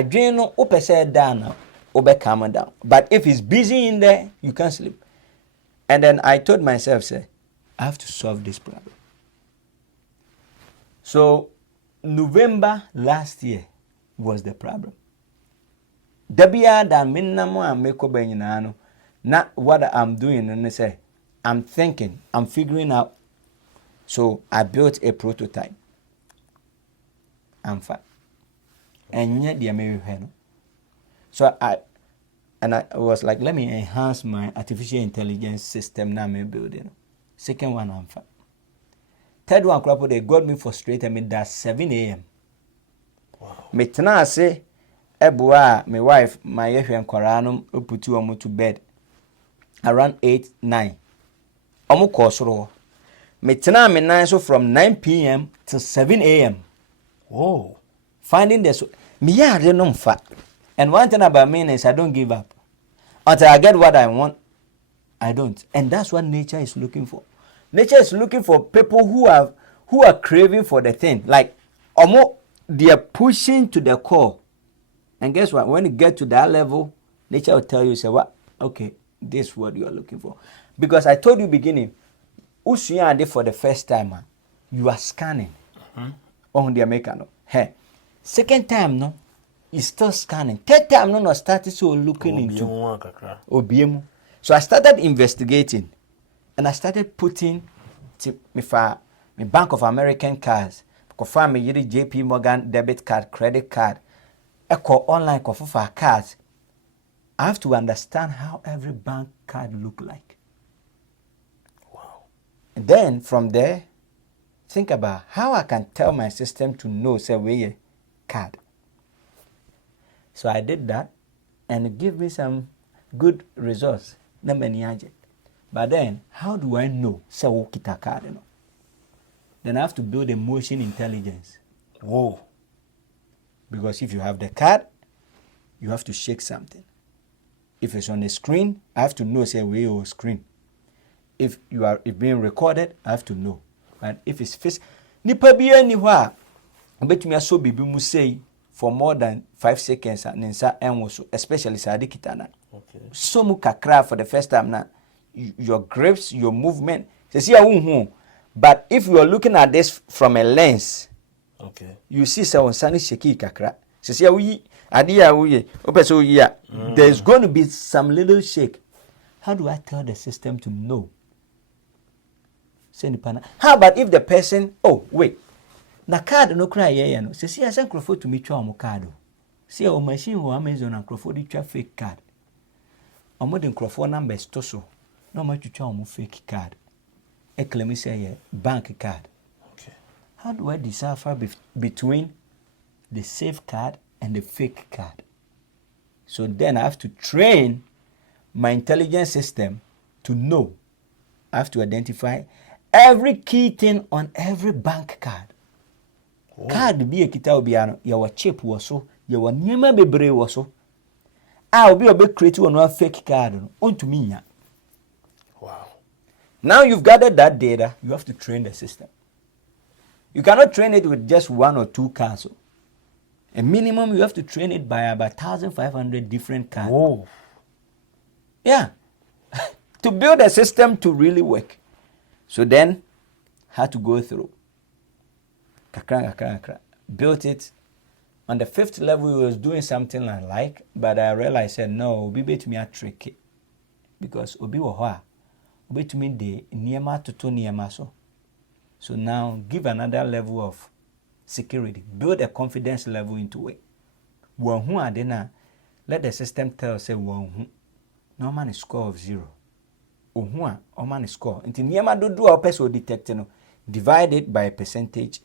dream no open say down, obe calm down. But if it's busy in there, you can't sleep. And then I told myself, say, I have to solve this problem. So November last year was the problem. Dabia da minna mo ameko benyina no. Not what I'm doing and say I'm thinking, I'm figuring out. So I built a prototype. I'm fine. And yet the American. So I was like, let me enhance my artificial intelligence system now I'm building. Second one, I'm fine. Third one, they got me frustrated. I mean, that's 7 a.m. Wow. Me tena say, Ebua, my wife, my and Koranum, put you to bed around 8, 9. Omu kosro. Me tena me 9 so from 9 p.m. to 7 a.m. Whoa. Finding this. Me ya no fat. And one thing about me is I don't give up. Until I get what I want, I don't. And that's what nature is looking for. Nature is looking for people who are craving for the thing. Like, they are pushing to the core. And guess what? When you get to that level, nature will tell you, say, what? Okay, this is what you are looking for. Because I told you beginning, Usuya for the first time, man, you are scanning on the American. Hey, second time, no, you still scanning. Third time, no, started so looking into Obiemu. So I started investigating, and I started putting my Bank of American cards, confirm me JP Morgan debit card, credit card, echo online for cards. I have to understand how every bank card look like. Wow. And then from there, think about how I can tell my system to know say we card. So I did that, and it gave me some good results. But then, how do I know say we kita card? Then I have to build emotion intelligence. Whoa. Because if you have the card, you have to shake something. If it's on the screen, I have to know say we on screen. If being recorded, I have to know. And if it's face, nipa bi anywhere, obetumi aso bibi mu say for more than 5 seconds and nsa enwo so, especially sadi kitana. Okay. So mu kakra for the first time now, your grips, your movement. See, but if you are looking at this from a lens, okay, you see some sunny shaky kakra. See, there's going to be some little shake. How do I tell the system to know? How about if the person, oh wait, na card no cry no. See, I send Crawford to me try card. See, our machine or Amazon and Crawford try fake card. Or more than Crawford numbers to so. No much to try fake card. Let me say bank card. Okay. How do I decipher between the safe card and the fake card? So then I have to train my intelligence system to know. I have to identify every key thing on every bank card. Oh. Card be a kita obiano, your chip was so, your name be brave was so. I'll be a bit creative on one fake card on to me. Wow. Now you've gathered that data, you have to train the system. You cannot train it with just 1 or 2 cards. A minimum, you have to train it by about 1,500 different cards. Whoa. Yeah. To build a system to really work. So then, had to go through. Built it. On the 5th level, he was doing something I like, but I realized, said, no, Obi bet me a trick. Because Obi wa Obi to me de niyama toto niyama so. So now, give another level of security. Build a confidence level into it. Who are they now? Let the system tell, say, who. No man is score of 0. Ohua, or man is score. Until niyama do our person detect, divide it by a percentage.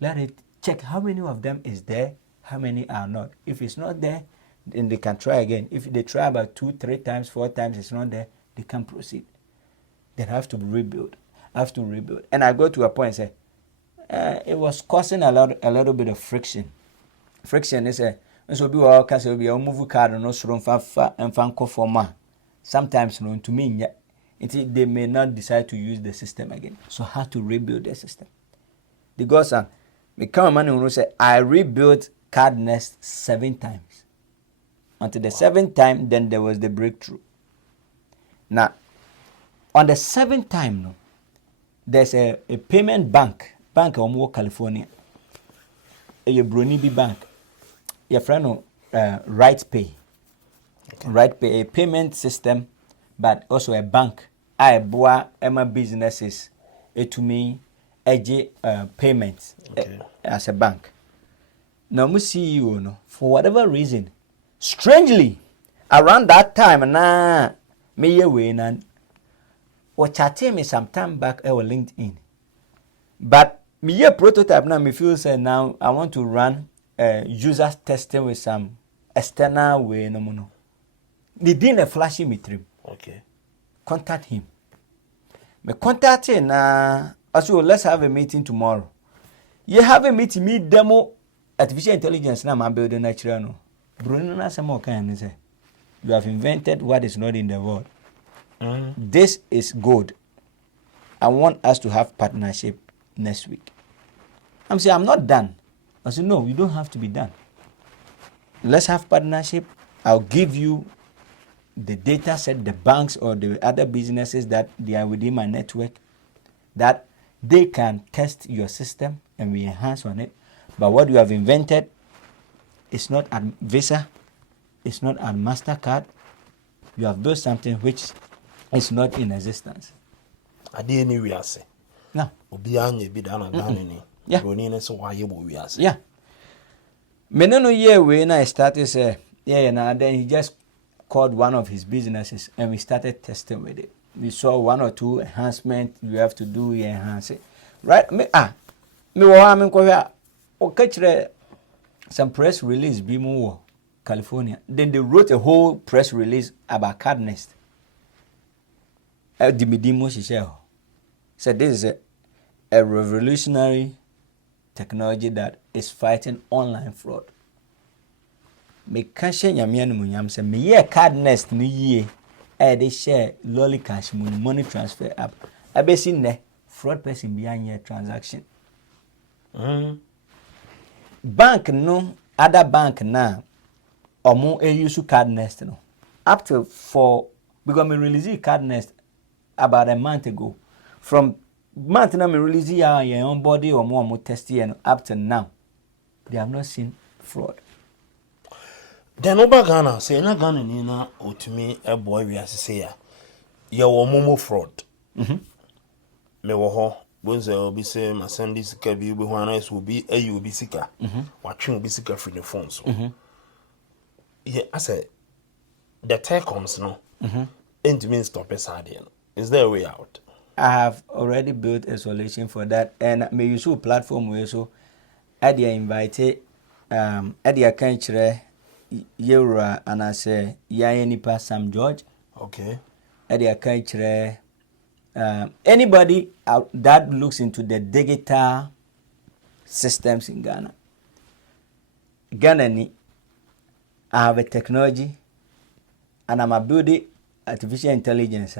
Let it check how many of them is there, how many are not. If it's not there, then they can try again. If they try about 2, 3 times, 4 times, it's not there, they can proceed. Then I have to rebuild. And I go to a point and say, it was causing a little bit of friction. Friction is so be all can be a move card no from fa and fanco for ma. Sometimes to me, they may not decide to use the system again. So how to rebuild the system. The godson, me come man who say I rebuilt card nest 7 times. Until the 7th time, then there was the breakthrough. Now, on the 7th time, no, there's a payment bank of California. A Brunibi bank. Your friend Right Pay. Okay. Right Pay, a payment system, but also a bank. I boa Emma businesses to me payments as a bank. Now we see you know, for whatever reason, strangely, around that time na me way na or chatting me some time back I was LinkedIn. But me prototype now me feel say now I want to run users testing with some external way no. They didn't flash me trip. Okay. Contact him. Me contact him na also let's have a meeting tomorrow. You have a meeting me demo artificial intelligence na my building natural no. Bruno na some more kind say you have invented what is not in the world. This is good. I want us to have partnership next week. I'm saying I'm not done. I said no, you don't have to be done. Let's have partnership. I'll give you the data set, the banks or the other businesses that they are within my network that they can test your system and we enhance on it. But what you have invented is not at Visa, it's not at MasterCard. You have built something which is not in existence. I didn't know we are saying. No. Yeah. Yeah. No year when I started say then he just called one of his businesses and we started testing with it. We saw 1 or 2 enhancements you have to do, you enhance it. Right? Some press release be more California. Then they wrote a whole press release about card nest. So this is a revolutionary technology that is fighting online fraud. Me kashe nyamianu munyam se me ye card nest ni ye they share lolly cash money transfer app. Abesi ne fraud person behind your transaction. Bank no other bank na omo use card nest no. Up to for because me release card nest about a month ago. From month na me release your own body or more test and up to now they have not seen fraud. Then over Ghana, say na Ghana ni na otumi a boy we say ya. Ya wo momo fraud. Me wo ho bonze obi say ma send this sika bi obi ho anas obi ayi obi sika. Wa twen obi sika free the phone so. Yeah, I say the telecoms no. Intimi stop us hard. Is there a way out? I have already built a solution for that and may use a platform where so I invite Edia Kanchre Yura and I say nipa Sam George. Okay. Eddie Akaichre. Anybody that looks into the digital systems in Ghana. Ghana, I have a technology and I'm a building artificial intelligence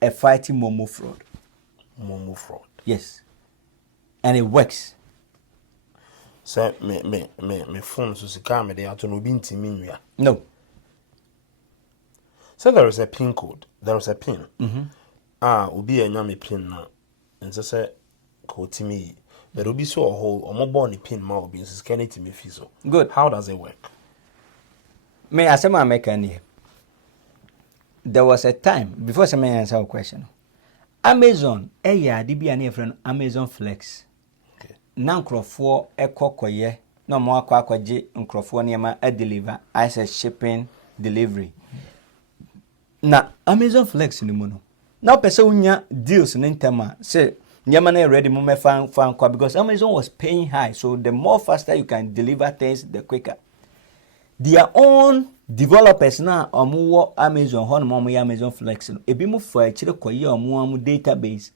a fighting Momo fraud. Momo fraud. Yes. And it works. So me phone so come there to no binti minua. No. So there is a pin code. There is a pin. Obi enyame pin na. Nse say code me. But obi so a whole or more pin ma obi nse scan it me fiso. Good. How does it work? Me asema make there was a time before some answer a question. Amazon ade bia na friend Amazon Flex. Okay. Na nkrofo ekokoye na mo akwaje nkrofo niema a deliver as a shipping delivery. Na Amazon Flex ni mu no. Na pese unya deals in tema say niema na ready mo me fan kwa because Amazon was paying high, so the more faster you can deliver things the quicker. Their own developers na omuwo Amazon ho no Amazon Flex no ebi mu fa chire koye omu database.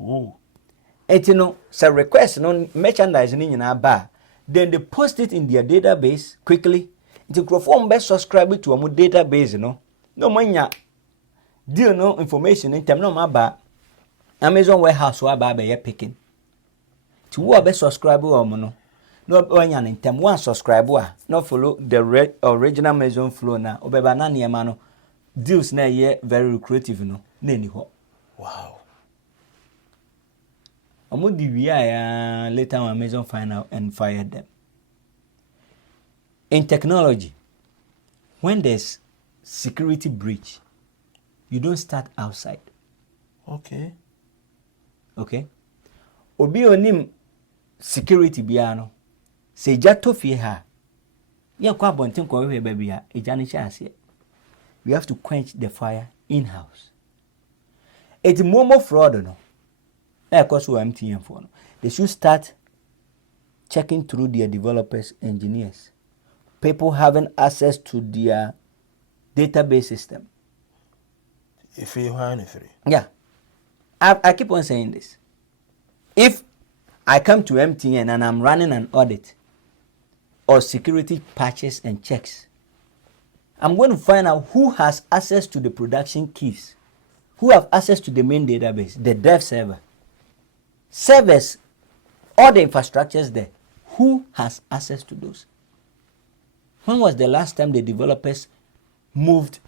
Oh. Etino say request no merchandise ni nyina ba, then they post it in their database quickly. Nti crofo be subscribe to omu database no manya deal no information in term no ba Amazon warehouse wa ba be picking. To wo be subscribe omu no onya in term one subscribe no follow the original Amazon flow na obeba na niema no deals na ye very lucrative na ni ho. Wow. Amudi we later on Amazon find out and fired them. In technology, when there's security breach, you don't start outside. Okay. Okay? Obi onim security biano. Se jato fi ha. Ya kwa bontin kwa wewe baby ha. Ejani chance. We have to quench the fire in-house. It's momo fraud no. Of course, we MTN for no. They should start checking through their developers, engineers, people having access to their database system. If you have anything. Yeah, I keep on saying this. If I come to MTN and I'm running an audit or security patches and checks, I'm going to find out who has access to the production keys, who have access to the main database, the dev server. Servers, all the infrastructures there, who has access to those? When was the last time the developers moved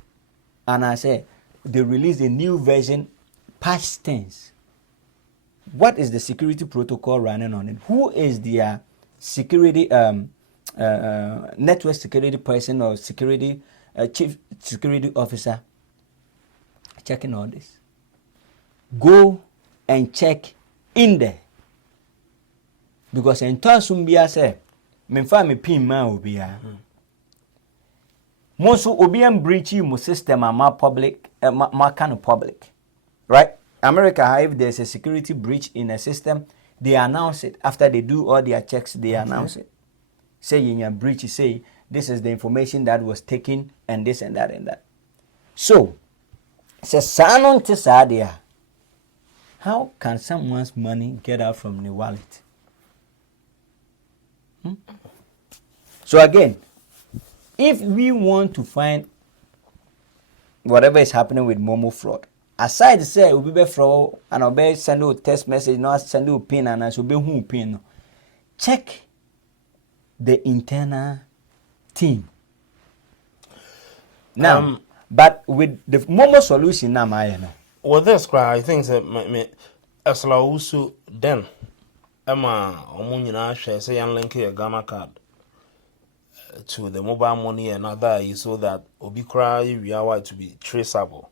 and I say they released a new version, patch things? What is the security protocol running on it? Who is the security network security person or security chief security officer checking all this? Go and check in there, because in Tansumbia say, me fa me pin ma obia. Most obian breach you system ma public, ma kind of public, right? America, if there's a security breach in a system, they announce it after they do all their checks. They announce it. Say in your breach, you say this is the information that was taken and this and that and that. So, say sanon to sadia. How can someone's money get out from the wallet? So again, if we want to find whatever is happening with Momo fraud, aside say we be fraud and obey send you text message, not send you pin and as be who pin, check the internal team. Now, but with the Momo solution now, Well, that's why I think that me as la also then Emma Omunina share say and link a gamma card to the mobile money and other so that Obikra we are to be traceable.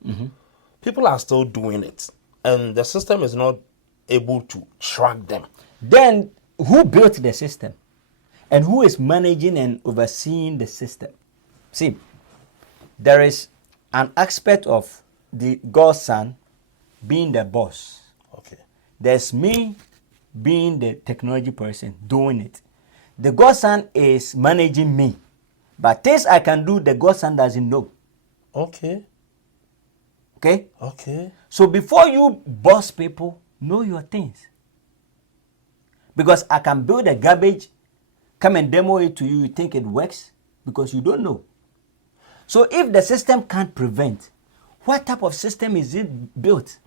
People are still doing it, and the system is not able to track them. Then who built the system? And who is managing and overseeing the system? See, there is an aspect of the godson being the boss. Okay. There's me being the technology person doing it. The godson is managing me, But things I can do, the godson doesn't know. Okay. Okay? Okay. So before you boss people, know your things. Because I can build a garbage, come and demo it to you, you think it works, because you don't know. So if the system can't prevent, what type of system is it built?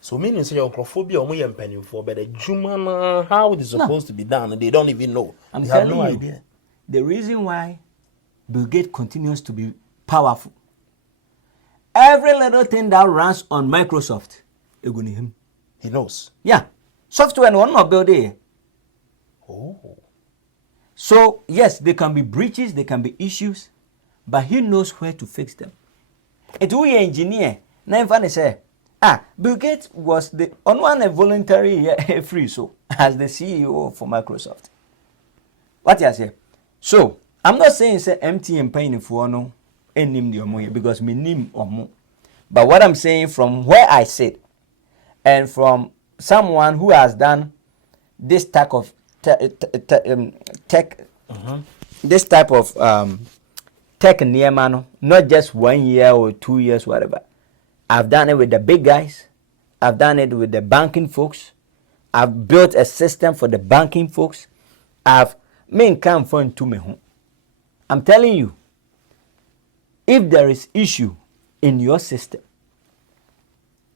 So meaning say your crophobia or penny for but the human how it is supposed to be done, they don't even know. I'm they have telling no you, idea. The reason why Bill Gates continues to be powerful, every little thing that runs on Microsoft, him. He knows. Yeah. Software no one not build it. Oh. So yes, there can be breaches, there can be issues, but he knows where to fix them. And we engineer, now funny say, Bill Gates was the on one voluntary free so as the CEO for Microsoft. What you say? So I'm not saying say MTN paying for no enim the omo because me nim omo. But what I'm saying from where I sit and from someone who has done this type of tech, this type of tech near man, not just 1 year or 2 years, whatever. I've done it with the big guys. I've done it with the banking folks. I've built a system for the banking folks. I'm telling you, if there is issue in your system,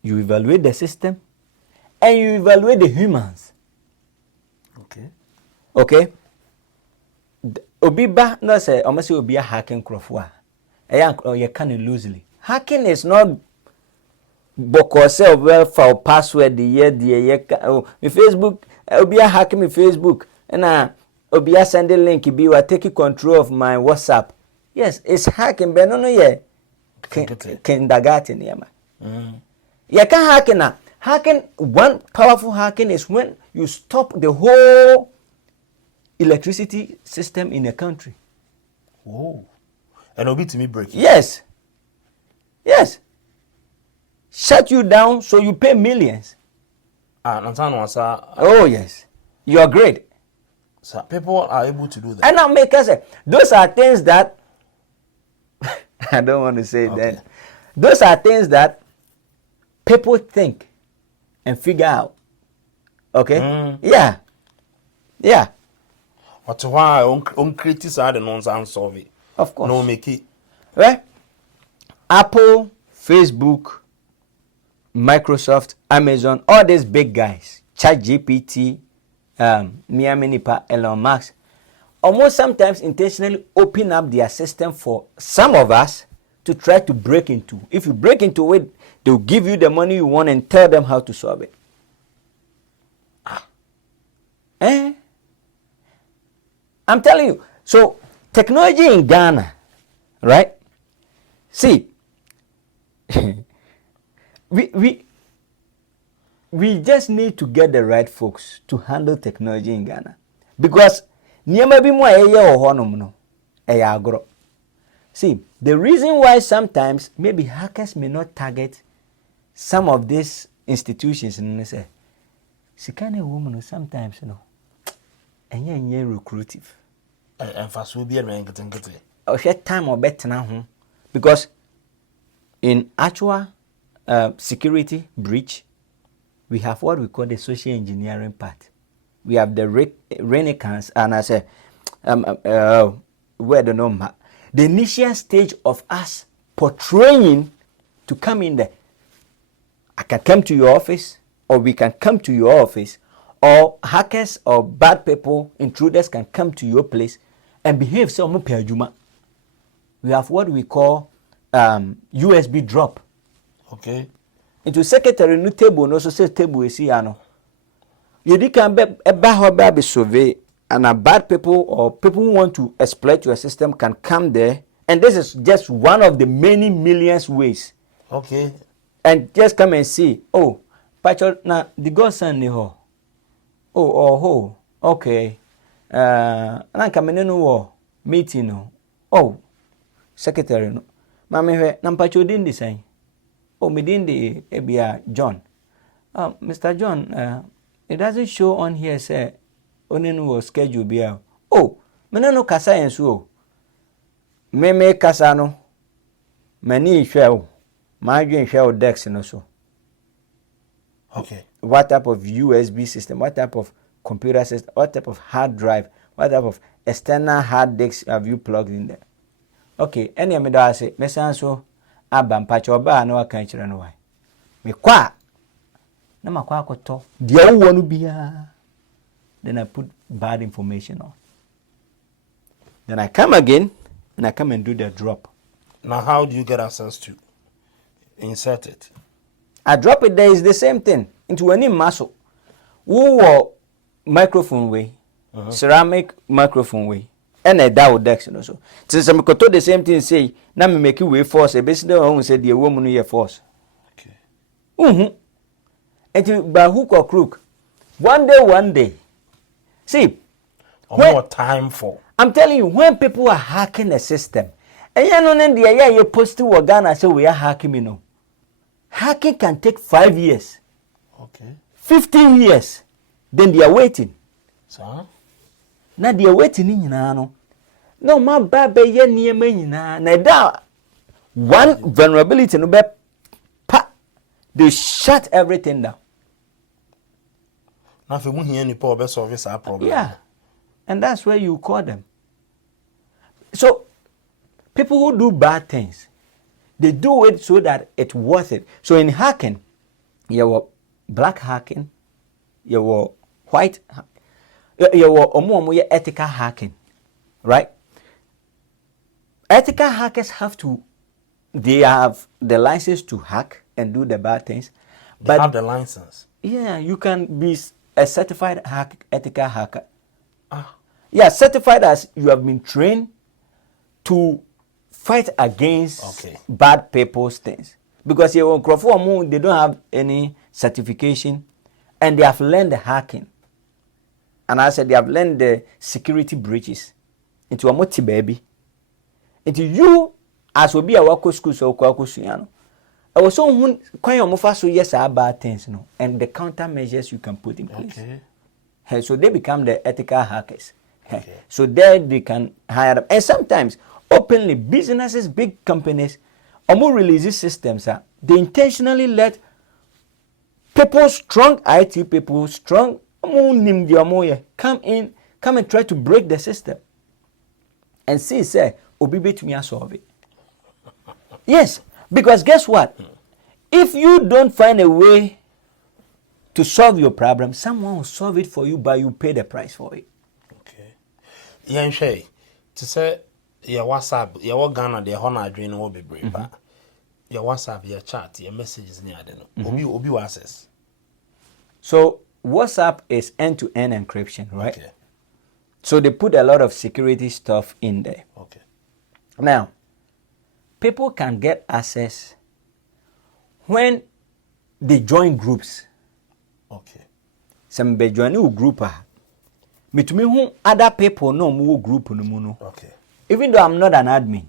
you evaluate the system and you evaluate the humans. Okay. Okay? Obiba no say almost obi a hacking crofwa. You can loosely. Hacking is not because well for password the year my Facebook obi a hacking my Facebook and obi a send a link be we taking control of my WhatsApp. Yes, it's hacking but no yeah. Kindergarten yama. You can hacking now. Hacking, one powerful hacking is when you stop the whole electricity system in a country. Oh. And it'll be to me breaking. Yes. Yes. Shut you down so you pay millions. Oh, yes. You're great. So people are able to do that. And now make us say, those are things that, I don't want to say Okay. that. Those are things that people think and figure out. Okay? Yeah. Yeah. But why on criticize the nonsense solve it? Of course. No make it. Right? Apple, Facebook, Microsoft, Amazon, all these big guys, ChatGPT, Miami Nipa, Elon Musk, almost sometimes intentionally open up their system for some of us to try to break into. If you break into it, they'll give you the money you want and tell them how to solve it. I'm telling you. So, technology in Ghana, right? See, we just need to get the right folks to handle technology in Ghana. Because niyama bi mo ayeye ohonom no agro. See, the reason why sometimes maybe hackers may not target some of these institutions and say, sikane woman sometimes enye recruitive. And fast will be a man getting. Or share time or better now. Because in actual security breach, we have what we call the social engineering part. We have the renaissance, and I say, where the number, the initial stage of us portraying to come in there. I can come to your office, or we can come to your office, or hackers or bad people, intruders can come to your place and behave some perjuma. We have what we call USB drop. Okay. Into secretary no table no so say table esi ano. You can be survey and bad people or people who want to exploit your system can come there, and this is just one of the many millions ways. Okay. And just come and see. Oh, Pacho na the godson ni ho. Oh, okay. Na kamene no wo meeting no. Oh, secretary no. Mama he na Pacho din design. Oh, me din the ebia John. Mr. John, it doesn't show on here say only was schedule be. Oh, no kasa enso. Me kasa no. Mani hwe o. Ma dwen hwe o dex no so. Okay. What type of USB system? What type of computer system? What type of hard drive? What type of external hard disk have you plugged in there? Okay, any me da say, me san so aba mpacha oba na waka kire no why. Me kwa na makwa akoto. Dia wo no bia. Then I put bad information on. Then I come again and I come and do the drop. Now, how do you get access to insert it? I drop it there is the same thing into any muscle. Who microphone way, ceramic microphone way, and a Dow Dex and so. Since I'm going to the same thing say, now me make you way force a business home said the woman here force. Okay. And by hook or crook. One day. See, what time for? I'm telling you, when people are hacking the system, and you know, then the you post to Ghana say we are hacking, you know. Hacking can take 5 years. Okay. 15 years. Then they are waiting. So? Now they are waiting in no. No, my baby, ye near me na. Now one vulnerability no be they shut everything down. Now if you want any power solve our problem. Yeah. And that's where you call them. So people who do bad things, they do it so that it's worth it. So in hacking, you were black hacking, you were white, you were ethical hacking, right? Ethical hackers they have the license to hack and do the bad things. They have the license. Yeah, you can be a certified ethical hacker. Yeah, certified as you have been trained to fight against bad people's things. Because they don't have any certification and they have learned the hacking. And I said they have learned the security breaches. Into a multi baby. Into you as will be a work school so kwako. I was so quite so yes are bad things, no, and the countermeasures you can put in place. Okay. So they become the ethical hackers. Okay. So there they can hire them. And sometimes openly businesses, big companies, release systems. They intentionally let people, strong IT people, strong come and try to break the system. And say, Obi to me solve it. Yes, because guess what? If you don't find a way to solve your problem, someone will solve it for you, but you pay the price for it. Yanshay, to say your WhatsApp, your Ghana, the honor dream will be brave. Your WhatsApp, your chat, your messages near the Obi access. So WhatsApp is end-to-end encryption, right? Okay. So they put a lot of security stuff in there. Okay. Now, people can get access when they join groups. Okay. Some be join a group. Me other people no more group no. Okay. Even though I'm not an admin,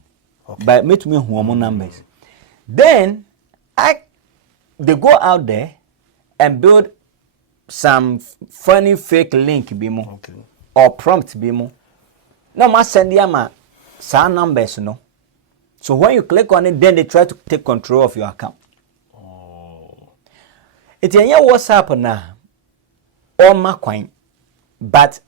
but me who am numbers. Then they go out there and build some funny fake link bimo or prompt bimo. No ma send them some numbers no. So when you click on it, then they try to take control of your account. It's in your WhatsApp now or McQueen, but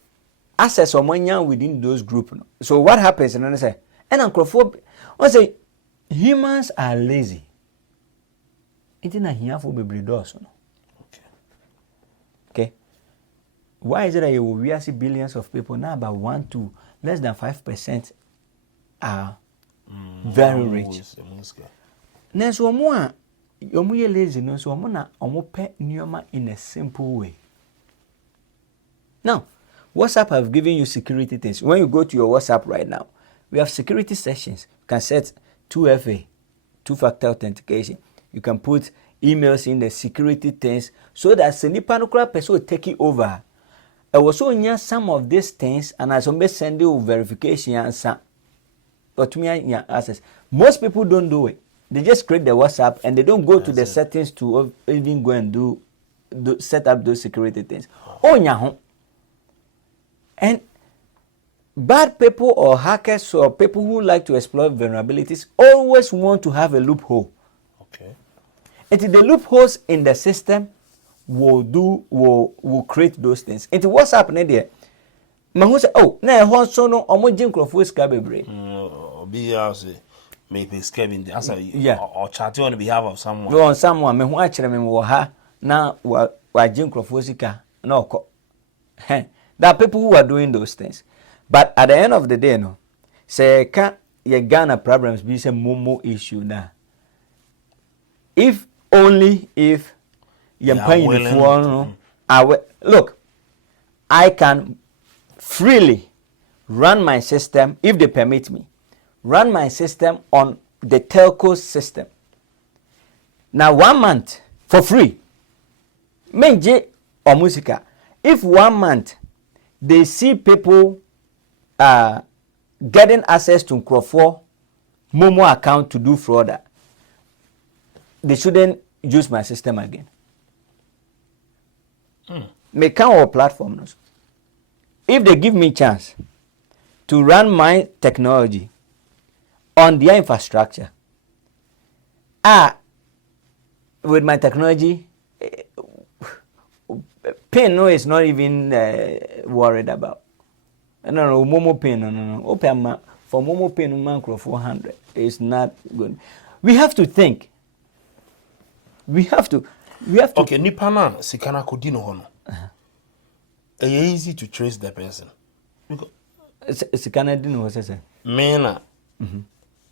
access someone within those groups. So what happens? And I say, and Uncrophobia, I say, humans are lazy. It's not here for baby doors. Okay. Why is it that we see billions of people now, but 1 to less than 5% are very rich? Now, so more. You're lazy, no, so I'm not pet Newma in a simple way. Now, WhatsApp have given you security things. When you go to your WhatsApp right now, we have security sessions. You can set 2FA, two-factor authentication. You can put emails in the security things so that Senipanukra person will take it over. I was so near some of these things, and as I send you verification answer, but to me, access. Most people don't do it. They just create the WhatsApp and they don't go to the settings to even go and do set up those security things. Oh, yeah. And bad people or hackers or people who like to exploit vulnerabilities always want to have a loophole. Okay. And the loopholes in the system will create those things. And what's happening there? Mahu say, oh, na ehon so no omo jin krofo ska bebre. Be say maybe scabbing as yeah. or chatting on behalf of someone. On someone me hu a kire me wo ha na wa jin krofo sika na okọ. There are people who are doing those things. But at the end of the day, no, say can ye Ghana problems be a momo issue now. If only if you're paying the phone, look, I can freely run my system, if they permit me, run my system on the telco system. Now 1 month for free. Menje or musica. If 1 month they see people getting access to Nkrofo Momo account to do fraud, they shouldn't use my system again. May come our platform. If they give me chance to run my technology on their infrastructure, with my technology, pain no is not even worried about. No, Momo pain, no. Open for Momo pain, macro 400 is not good. We have to think. We have to. Okay, Nipana Sikana Kodino Hono. It's easy to trace the person. Sikana dino was say. Mena.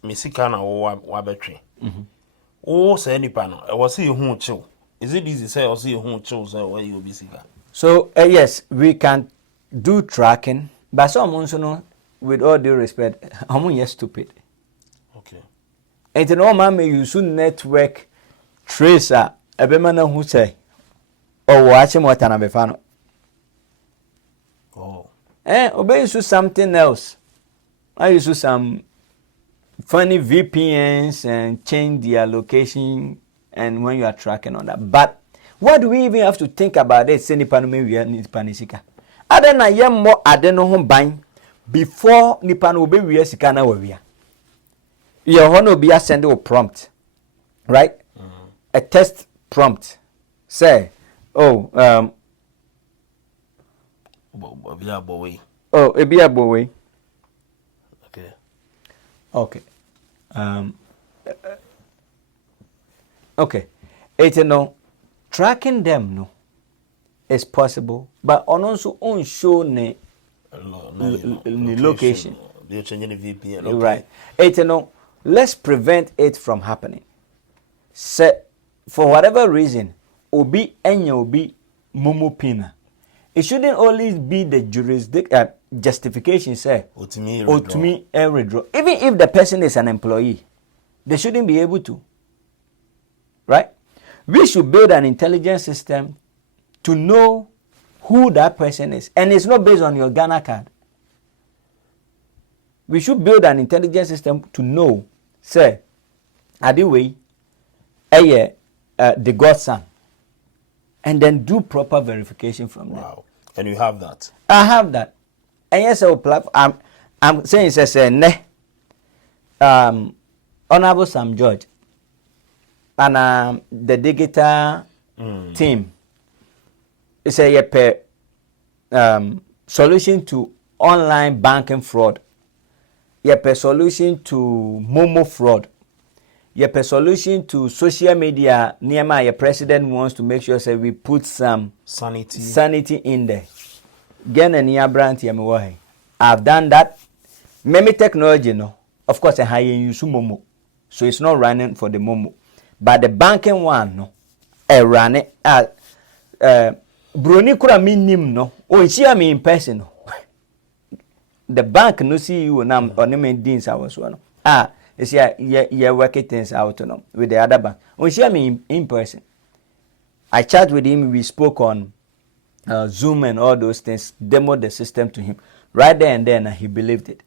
Misikana or Wabetri. Oh, say Nipana. I was see who chill. Is it easy to say or see who chill where you be sick? So yes, we can do tracking, but some with all due respect, I'm stupid. Okay. And no man may use network tracer. Ebemana who say, oh, watch him what an abefano. Oh. Obey you something else. I use some funny VPNs and change their location and when you are tracking on that. But what do we even have to think about it? Send Nipanome we are Nipanisika. Adena yem more adeno home buying before Nipanobe we are Sikana we are. Your honor be a send a prompt, right? A test prompt. Say, oh, it be a boy. Okay. Okay. Okay. It's no tracking them no is possible, but also on show the location. They're changing the VPN. Okay. Right. It's no. Let's prevent it from happening. Say, for whatever reason, obi enya obi momo pina. It shouldn't always be the justification say to me withdraw. Even if the person is an employee, they shouldn't be able to. Right? We should build an intelligence system to know who that person is. And it's not based on your Ghana card. We should build an intelligence system to know, say, Adiwe, the godson, and then do proper verification from there. Wow. And you have that? I have that. And yes, I'm saying it says Honorable Sam George and the digital team. It's a solution to online banking fraud. A solution to Momo fraud. A solution to social media. Nearby, your president wants to make sure that we put some sanity in there. Get a near brand here. I've done that. Many technology, no. Of course, I use Momo, so it's not running for the Momo. But the banking one, no, I run it. Bruni kura minim no. Oh, she am in person. The bank no see you na on deans I was one. It's yeah working things out no with the other bank. Oh, she am in person. I chat with him. We spoke on Zoom and all those things. Demoed the system to him right there and then. He believed it.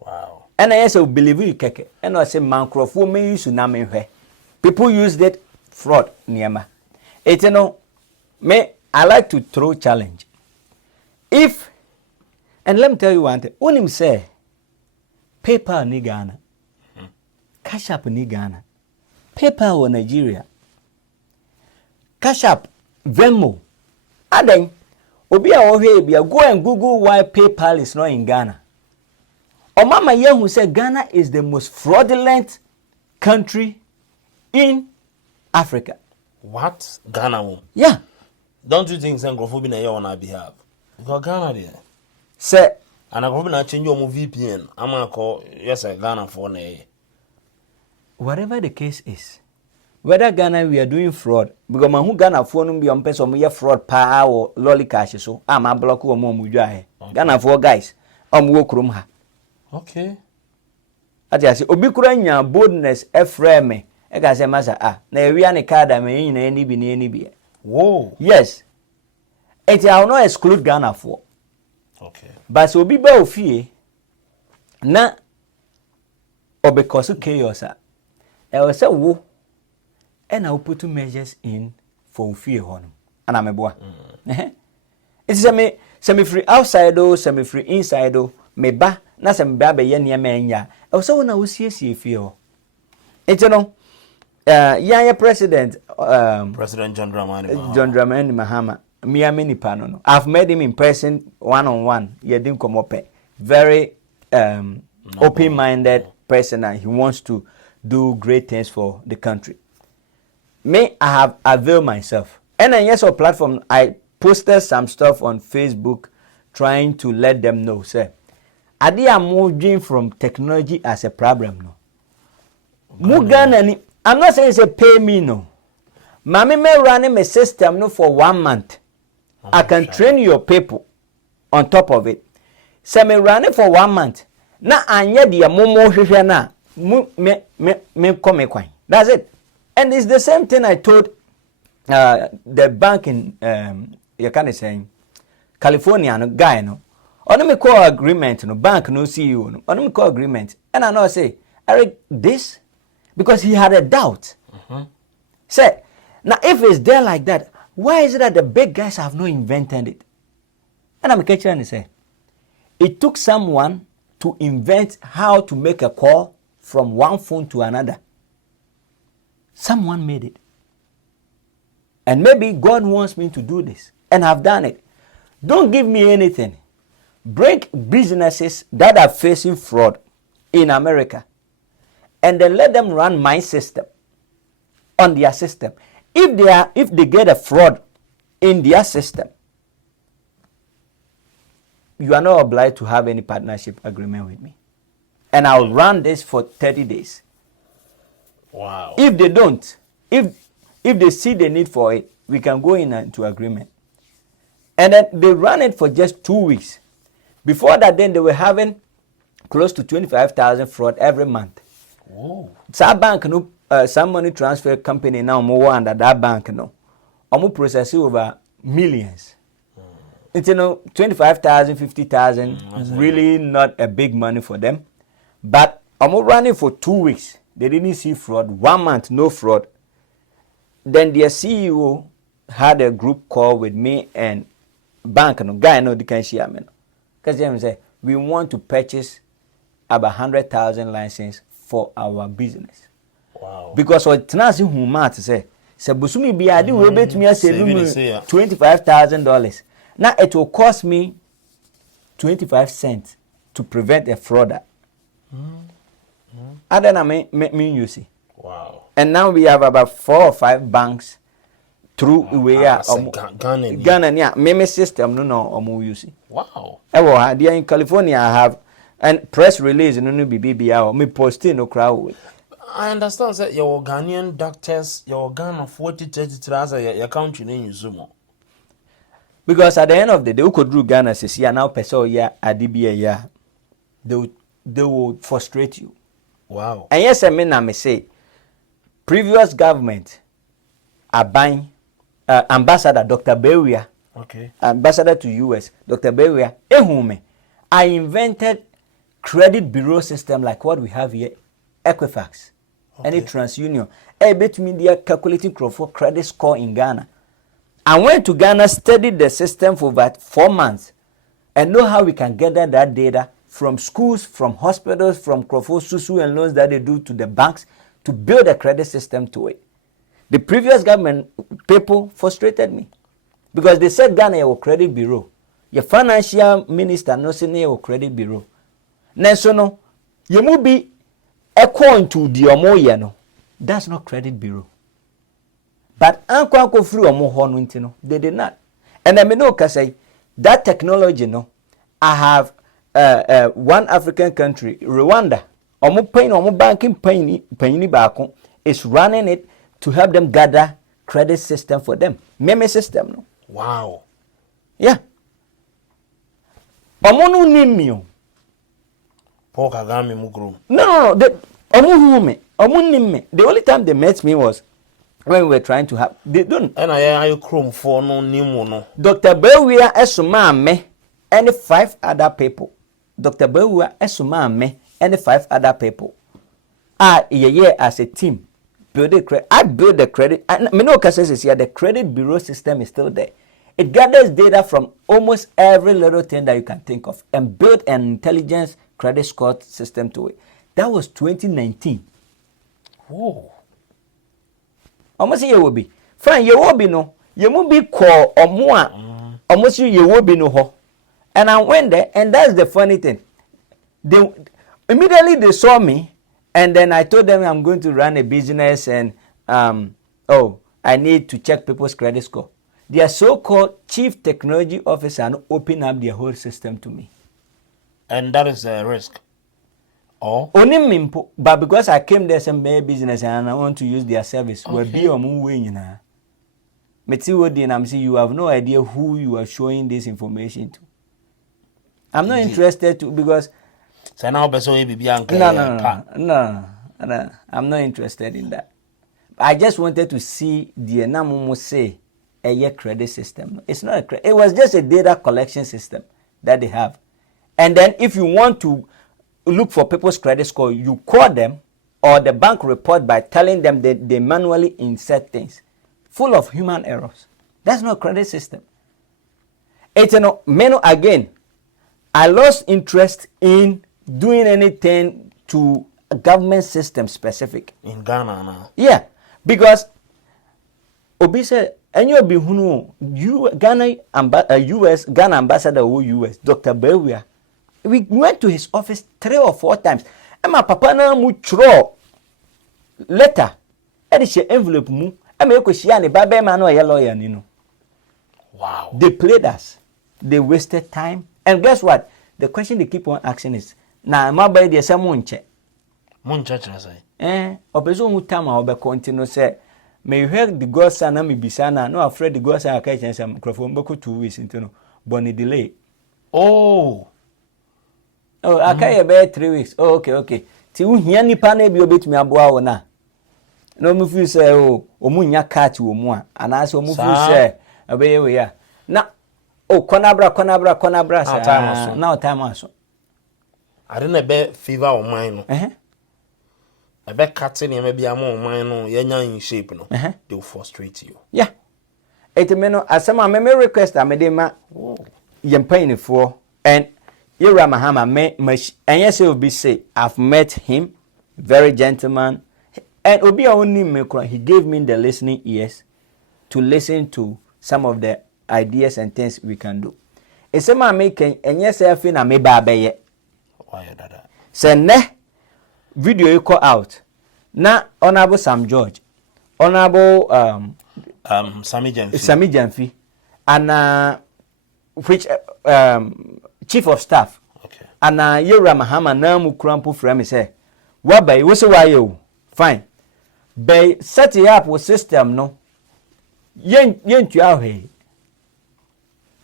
Wow. And I said, believe you, keke. And I said, Mancroft, me use tsunami here. People used it fraud near It's me. I like to throw challenge. If And let me tell you one thing. When him say, PayPal ni Ghana, Cash App ni Ghana, PayPal or Nigeria, Cash App, Venmo, and then, Obi a go and Google why PayPal is not in Ghana. Or Mama Young who said Ghana is the most fraudulent country in Africa. What? Ghana? Yeah. Don't you think Sankophobia na on our behalf? Because Ghana there. Say, and I'm going to change your VPN. I'm going to call, yes, Ghana for ne. Whatever the case is, whether Ghana we are doing fraud, because man who Ghana for no be on person we fraud pa or lolly cash so, I'm a block or more mujai. Ghana for guys, work room ha. Okay. I say, Obikuranya boldness, Ephraim, I can say, Massa, na we are a card I mean any be. Whoa. Yes. It will not exclude Ghana for. Okay. But so be ba ofie na obekọso chaos a e will say wo and I will put measures in for ofie ho no ana meboa it semi free outside o semi free inside o me ba na semi ba be ye ne ma anya e will say na wo siesie fie ho it no President John Dramani Mahama Miami Nipano. No. I've met him in person, one-on-one. He didn't come up. Very open-minded person, and he wants to do great things for the country. Me, I have availed myself. And then yes, on platform, I posted some stuff on Facebook, trying to let them know. Say, I am moving from technology as a problem. No, I'm not saying it's a pay me no. Mami me running my system no for 1 month. I can train your people on top of it. So me running for 1 month. Na anya dia momo hwehwe na me come kwan. That's it. And it's the same thing I told the bank in you can say California no guy no. Ono me call agreement no bank no CEO no. Ono me call agreement. And I know say Eric this because he had a doubt. Say now if it's there like that, why is it that the big guys have not invented it? And I'm catching and say, it took someone to invent how to make a call from one phone to another. Someone made it. And maybe God wants me to do this. And I've done it. Don't give me anything. Break businesses that are facing fraud in America. And then let them run my system on their system. If they get a fraud in their system, you are not obliged to have any partnership agreement with me. And I'll run this for 30 days. Wow. If they don't, if they see the need for it, we can go into agreement. And then they run it for just 2 weeks. Before that, then they were having close to 25,000 fraud every month. Whoa. So bank no some money transfer company now more under that bank no. Omo process over millions. It's 25,000, 50,000 really not a big money for them. But omo running for 2 weeks. They didn't see fraud. 1 month no fraud. Then their CEO had a group call with me and bank no guy no they can share me. Because they say we want to purchase about 100,000 license for our business. Wow. Because what Tanasi Humat say busumi be adi we bet me $25,000. Now it will cost me 25 cents to prevent a frauder. Other than me you see. Wow. And now we have about 4 or 5 banks through where Ghana yeah meme system no you see. Wow. There in California I have and press release no BBBA me posting no crowd. I understand that your Ghanaian doctors, your Ghana 40-30 your country name Zumo. Because at the end of the day, who could do Ghana says yeah now person yeah adibia yeah they will frustrate you. Wow. And yes, I mean I may say previous government are buying Ambassador Dr. Bewia. Okay. Ambassador to US, Dr. Bewia. Ehume. I invented credit bureau system like what we have here, Equifax. Okay. Any TransUnion. I bet me they are calculating for credit score in Ghana. I went to Ghana, studied the system for about 4 months. and know how we can gather that data from schools, from hospitals, from Susu and loans that they do to the banks to build a credit system to it. The previous government people frustrated me because they said Ghana will credit bureau. Your financial minister no say no credit bureau. Nenso no, you mu be echo to the omoye no. That's not credit bureau. But anko free omo ho no ntino, they did not. And I may know say that technology no, I have one African country, Rwanda, omo banking pain baako is running it to help them gather credit system for them. Meme system no. Wow. Yeah. Omo no nimio. Paul Kagame mugrum. No. The only time they met me was when we were trying to have. They don't. And I chrome for no nimu no. Dr. Bewia esuma me and 5 other people. Dr. Bewia esuma me and 5 other people. As a team, build the credit. I build the credit. And me no cases here. The credit bureau system is still there. It gathers data from almost every little thing that you can think of and build an intelligence credit score system to it. That was 2019. Whoa. Almost you will be. Fine, you will be no. You will be called or more. Almost you will be no ho. And I went there, and that's the funny thing. They immediately they saw me, and then I told them I'm going to run a business, and I need to check people's credit score. Their so-called chief technology officer and open up their whole system to me. And that is a risk. Oh. Only me, but because I came there some business and I want to use their service, we'll be on my way now. I'm saying you have no idea who you are showing this information to. I'm not interested to because. So now, No. I'm not interested in that. I just wanted to see the Namumo say a credit system. It's not a credit. It was just a data collection system that they have. And then if you want to look for people's credit score, you call them or the bank report by telling them that they manually insert things full of human errors. That's not a credit system. It's again, I lost interest in doing anything to a government system specific. In Ghana now. Yeah, because Obi said, and you'll be who Ghana ambassador who US, Dr. Bewia. We went to his office 3 or 4 times. And my papa na mu throw letter. And she envelope mu. And me ko shia ne baba man no lawyer ni no. Wow. They played us. They wasted time. And guess what? The question they keep on asking is, na my boy dey say munche. Munche say. Obezo mu time a obe continue say me heard the God son na me bisa na no afraid the God son aka chance am crofo mbeko 2 weeks into no. But ni delay. Oh, I carry about 3 weeks. Oh, okay. Ti uhia nipa na bi obetumi aboa wo na. No me feel say omunya cat wo mu a. Ana say omu feel say abeye we ya. Na konabra sa. Now time aso. I didn't be fever on mine. I bet cutting him maybe I'm on mine no yenya in shape no. They will frustrate you. Yeah. Etimeno asema me request amedema yempane for and Ira Mahama and yes Obi say I've met him, very gentleman, and Obi only he gave me the listening ears to listen to some of the ideas and things we can do. It's a man making and yes I feel na me babe. Why that? Send video you call out. Na Honorable Sam George, Honorable Sammy Jamfi, and which Chief of Staff. Okay. And Yura Mahama na mu krampo frame say, "What by we say why you? Fine. By set it up with system no. Yen tu ahe.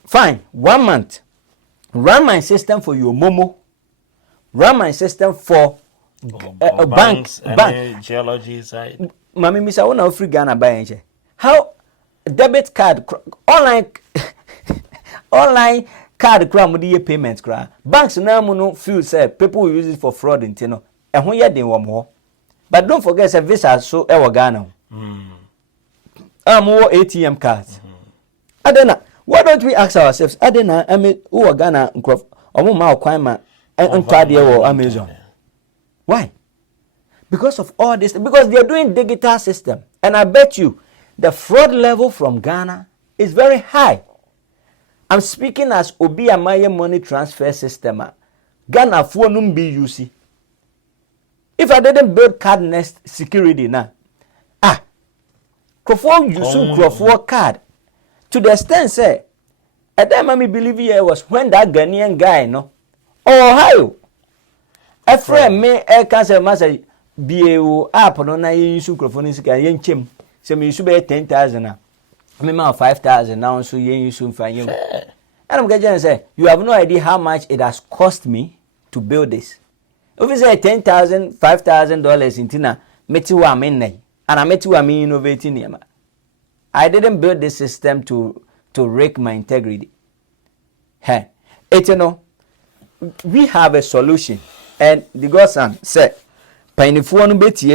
Fine. 1 month. Run my system for your momo. Run my system for bank geology side. Mami misa wona free Ghana buy enche. How debit card online card kra mo dey payment kra. Banks na mo no feel say people will use it for fraud and no. Ehun ye den wo mo. But don't forget say Visa so e wo Ghana. Mo ATM cards. Adena Why don't we ask ourselves, Adena, I mean, who are Ghana, Omuma, Kwama, and Tadia or Amazon? Why? Because of all this, because they are doing digital system. And I bet you, the fraud level from Ghana is very high. I'm speaking as Obi Amaya money transfer system. Ghana for BUC. If I didn't build card nest security now, Crawford using Crawford card to the extent say, at that mommy believe here was when that Ghanaian guy no, Ohio, a friend may a cancer master BAO app no na use Crawford is yen chim, so me should be 10,000 now. I mean 5,000 now, so you soon find you. And I'm going to say, you have no idea how much it has cost me to build this. If you say $10,000, $5,000 in Tina, metiwa me and I metiwa me innovating here. I didn't build this system to rake my integrity. Hey, you know, we have a solution, and the godson said, "Painful no beti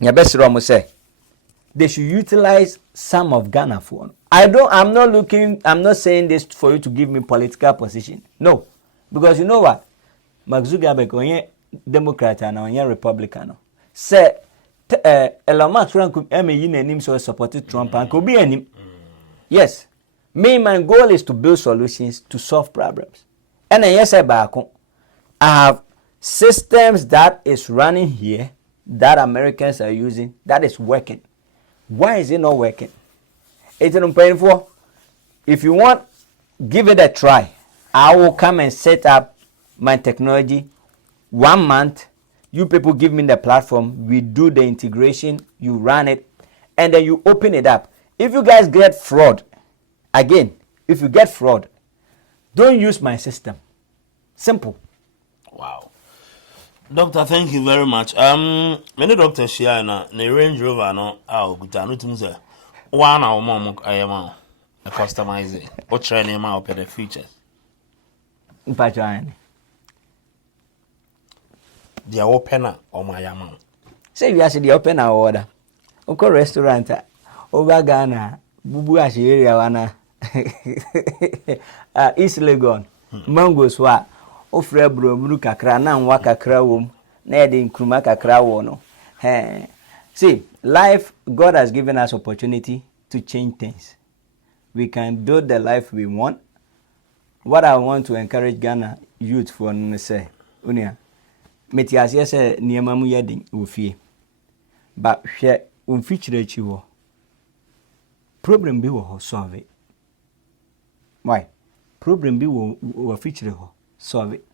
ya best romo say they should utilize some of Ghana phone." I'm not saying this for you to give me political position. No, because you know what? Mark Zuckerberg onye Democrat and onye Republican. Say Elon Musk could name so supported Trump and could be any. Yes. My goal is to build solutions to solve problems. And yes, I have systems that is running here that Americans are using that is working. Why is it not working? It's an painful. If you want, give it a try. I will come and set up my technology 1 month. You people give me the platform. We do the integration. You run it. And then you open it up. If you guys get fraud, again, if you get fraud, don't use my system. Simple. Wow. Doctor, thank you very much. Many doctors here na Range Rover no gutanu tumze. One our mom I am a customize it. What training ma open the features. Mpacho The opener or my amount. Say you the opener order. Oko restaurant over Ghana, Bubu area wana. East Legon. Mango swa. Ofre bro muru kakra na nwa kakra wom. Na yede nkruma kakra wo no. See, life, God has given us opportunity to change things. We can build the life we want. What I want to encourage Ghana youth for say, unia, metias yes niema mu yedin ofie. But hwe umfichire chi wo. Problem bi wo solve it. Why? Problem bi wo feature ho solve it.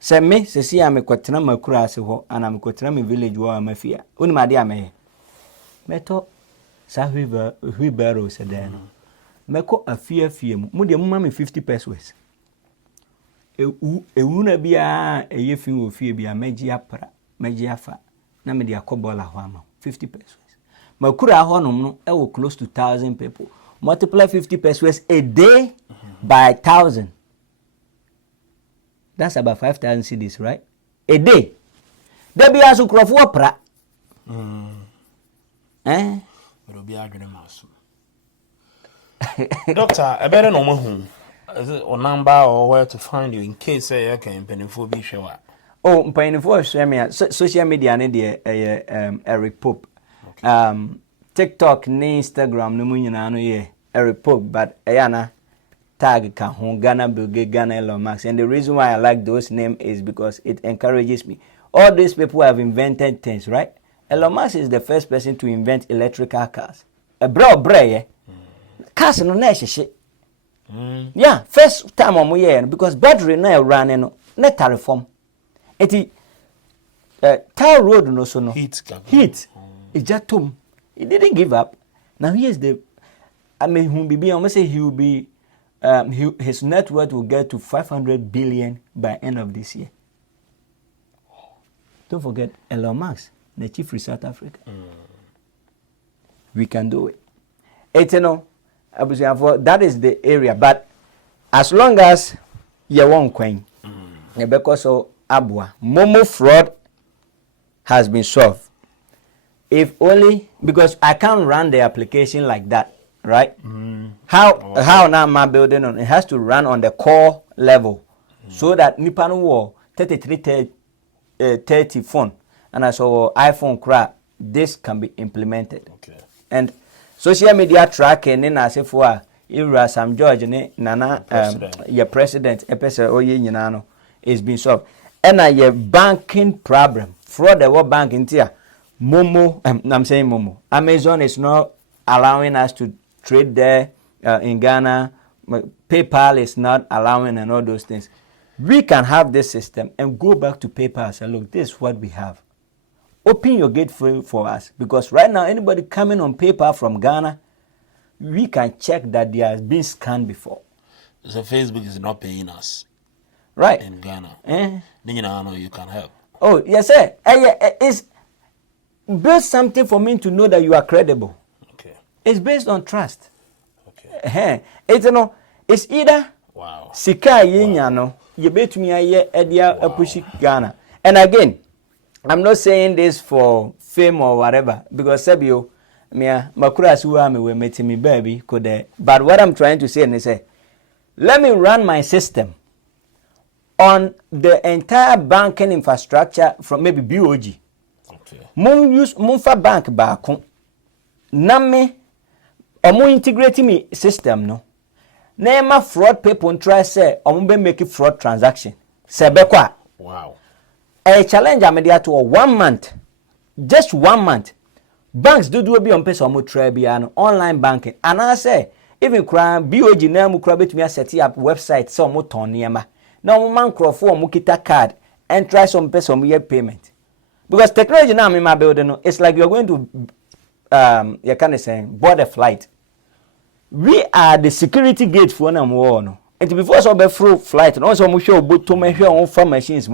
Se me se si ame kwatena makura ase ho ana me kwatena me village wo amafia. Oni ma de ame. Meto sa hwibaro se den. Meko afia mu de mma me 50 pesos. Ewuna bia eyefin wo fie bia meji apra, meji afa na me de akobola ho ama 50 pesos. Makura ho no e wo close to 1,000 people. Multiply 50 pesos a day by 1,000. That's about 5,000 cedis, right? A day. There be asu crop opera. It'll be arguing mass. Doctor, I better know who. Is it or number or where to find you in case I can painful be sure. Oh, painful social media and Eric Pope. Okay. TikTok, Instagram, no munyana no ye Eric Pope, but ayana tag ka hon Ghana Bilge Ghana Elon Musk. And the reason why I like those names is because it encourages me. All these people have invented things, right? Elon Musk is the first person to invent electrical cars. A bro, cars no na shit. Yeah, first time on year because battery na running no net reform. Eti tire road no so no heat. It just toom. He didn't give up. Now here's the I mean whom be I must say he will be his net worth will get to 500 billion by end of this year. Don't forget Elon Musk, the chief for South Africa. We can do it. It's you know, that is the area. But as long as you won't coin, because of Abua, Momo fraud has been solved. If only because I can't run the application like that, right? How now my building on it has to run on the core level, so that nipa no war 3330 phone and I saw iPhone crack. This can be implemented. Okay. And social media tracking in as if Ira Sam George Nana your president episode oye is being solved. And your banking problem, fraud the world banking tier. Momo, I'm saying Momo. Amazon is not allowing us to trade there in Ghana. PayPal is not allowing and all those things. We can have this system and go back to PayPal and say, look, this is what we have. Open your gate for us, because right now anybody coming on PayPal from Ghana, we can check that they have been scanned before. So Facebook is not paying us, right? In Ghana, then you know you can help. Oh yes, sir. It's build something for me to know that you are credible. Okay. It's based on trust. Okay. It's it's either wow. Sika yenya no you bet me edia push Ghana. And again, I'm not saying this for fame or whatever, because Sebio makura suwa me we meti me baby could. But what I'm trying to say is say, let me run my system on the entire banking infrastructure from maybe BOG. Okay. Mun fa bank baako na me omo integrate me system no na ma fraud people try say omo be make fraud transaction se be kwa. Wow. A challenge am to 1 month, just 1 month. Banks do be on person omo try bia no online banking, and I say even kra BOG na mu kra betumi set up website so omo ton niema na omo man crofo omo kita card and try some person omo payment. Because technology now in my building, it's like you're going to, you can say, board a flight. We are the security gate for one more. And before so be through flight, and also we show both to measure on farm machines.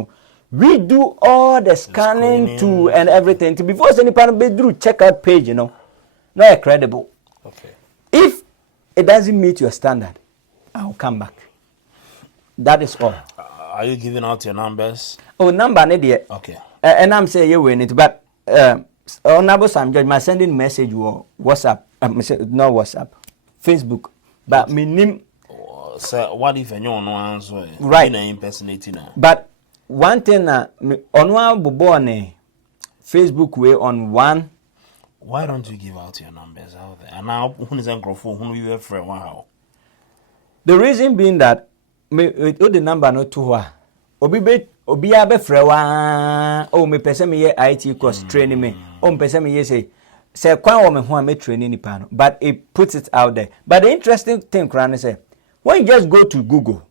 We do all the scanning to and everything. Before any part be through checkout page, not credible. Okay. If it doesn't meet your standard, I will come back. That is all. Are you giving out your numbers? Oh, number need Okay. And I'm saying you win it, but Honorable Sam George, my sending message or WhatsApp, not WhatsApp, Facebook, but me name. So what if anyone no answer? Right. Impersonating. But one thing, on one born Facebook way on one. Why don't you give out your numbers out there? And now who is who you have for wow? The reason being that me the number not too high. Obi abe frewa me pese me ye IT course training me me pese me ye say kwan wo me ho me training nipa no, but it puts it out there. But the interesting thing kran say when you just go to Google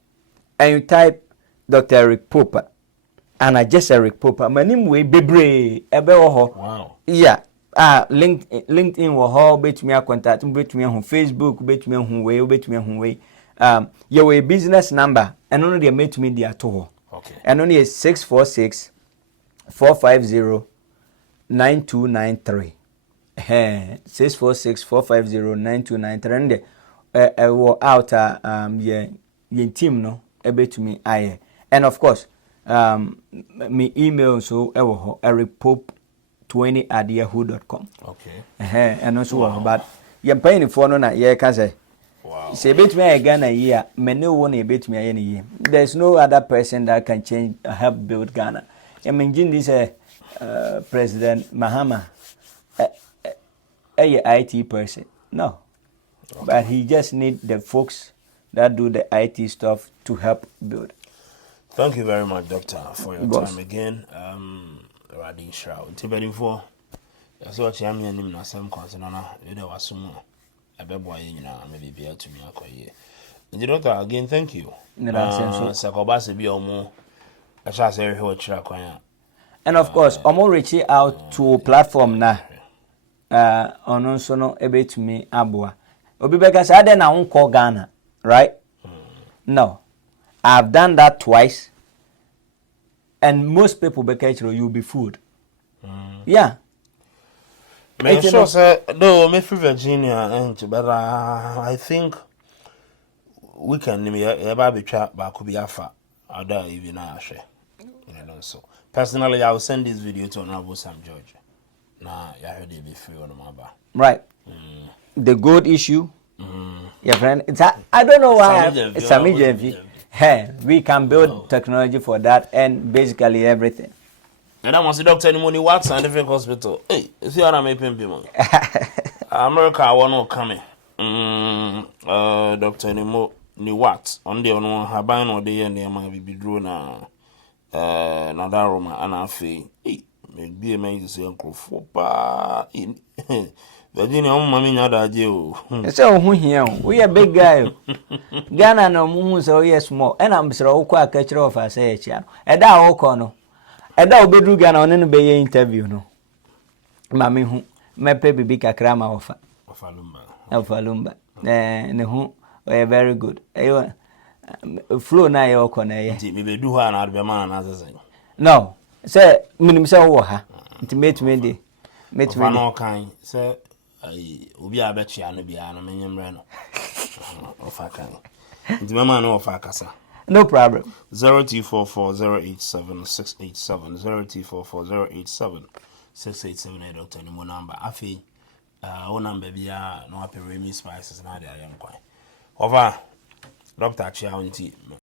and you type Dr. Eric Popper and I just Eric Popper manim we bebre ebe wo ho. Wow. Yeah. LinkedIn wo ho betumi contact betumi ho Facebook betumi ho we your business number and only they make me there to. Okay. And only is 646 450 9293. 646 450 9293. And we out your team no able to me aye. And of course me email so ericpope20@yahoo.com. Okay. And also wow. But you're paying for no na yeah can say. Wow. Say bet me Ghana year, me no one a bit me any year. There's no other person that can change help build Ghana. I mean this President Mahama a IT person. No. Okay. But he just need the folks that do the IT stuff to help build. Thank you very much, Doctor, for your Boss. time again. Radin Shroud. Tiberifor. That's what I'm in na some concern you know assume abeboy nyina maybe be to me akoye. And Doctor, again thank you. Sakobase bi omo I shall say here chira kwan. And of course, omo reach out to platform na ono so no ebe to me aboa. Obi beka say ade na won call Ghana, right? No. I've done that twice. And most people beka you'll be fooled. Yeah. Make sure say no me free Virginia and but I think we can be chat back could be afa other even I share. You know so personally I will send this video to Honorable Sam George. Nah, you heard it be free on my bar. Right. The gold issue. Your friend, I don't know why. Sami Hey, we can build technology for that and basically everything. And I want to doctor any what scientific hospital. Hey, if you are not making people. America, I want to come in. Doctor ni what? On the on her buying or the end, they might be drawn Nadaroma and I feel. Hey, maybe amazing say Uncle Fopa in Virginia, mammy, not idea. So, who here? We are big guy. Ghana no moon so yes more, and I'm so quite catcher of us, say, child. And that all corner. And that will be Ghana on any interview, no. Mammy, who may pay big crama of Alumba. And who were very good. Flow na your corner. Maybe do her and I'll be a man as I say. No, say, Minim so her. Intimate me, mate me no kind, sir. I will be a bet you and be an American Reno. Of I can. Into my man of Akasa. No problem. 0T44087 0T44087 Doctor no number. I feel number be no happy Remy spices and I am quite. Over Doctor Chia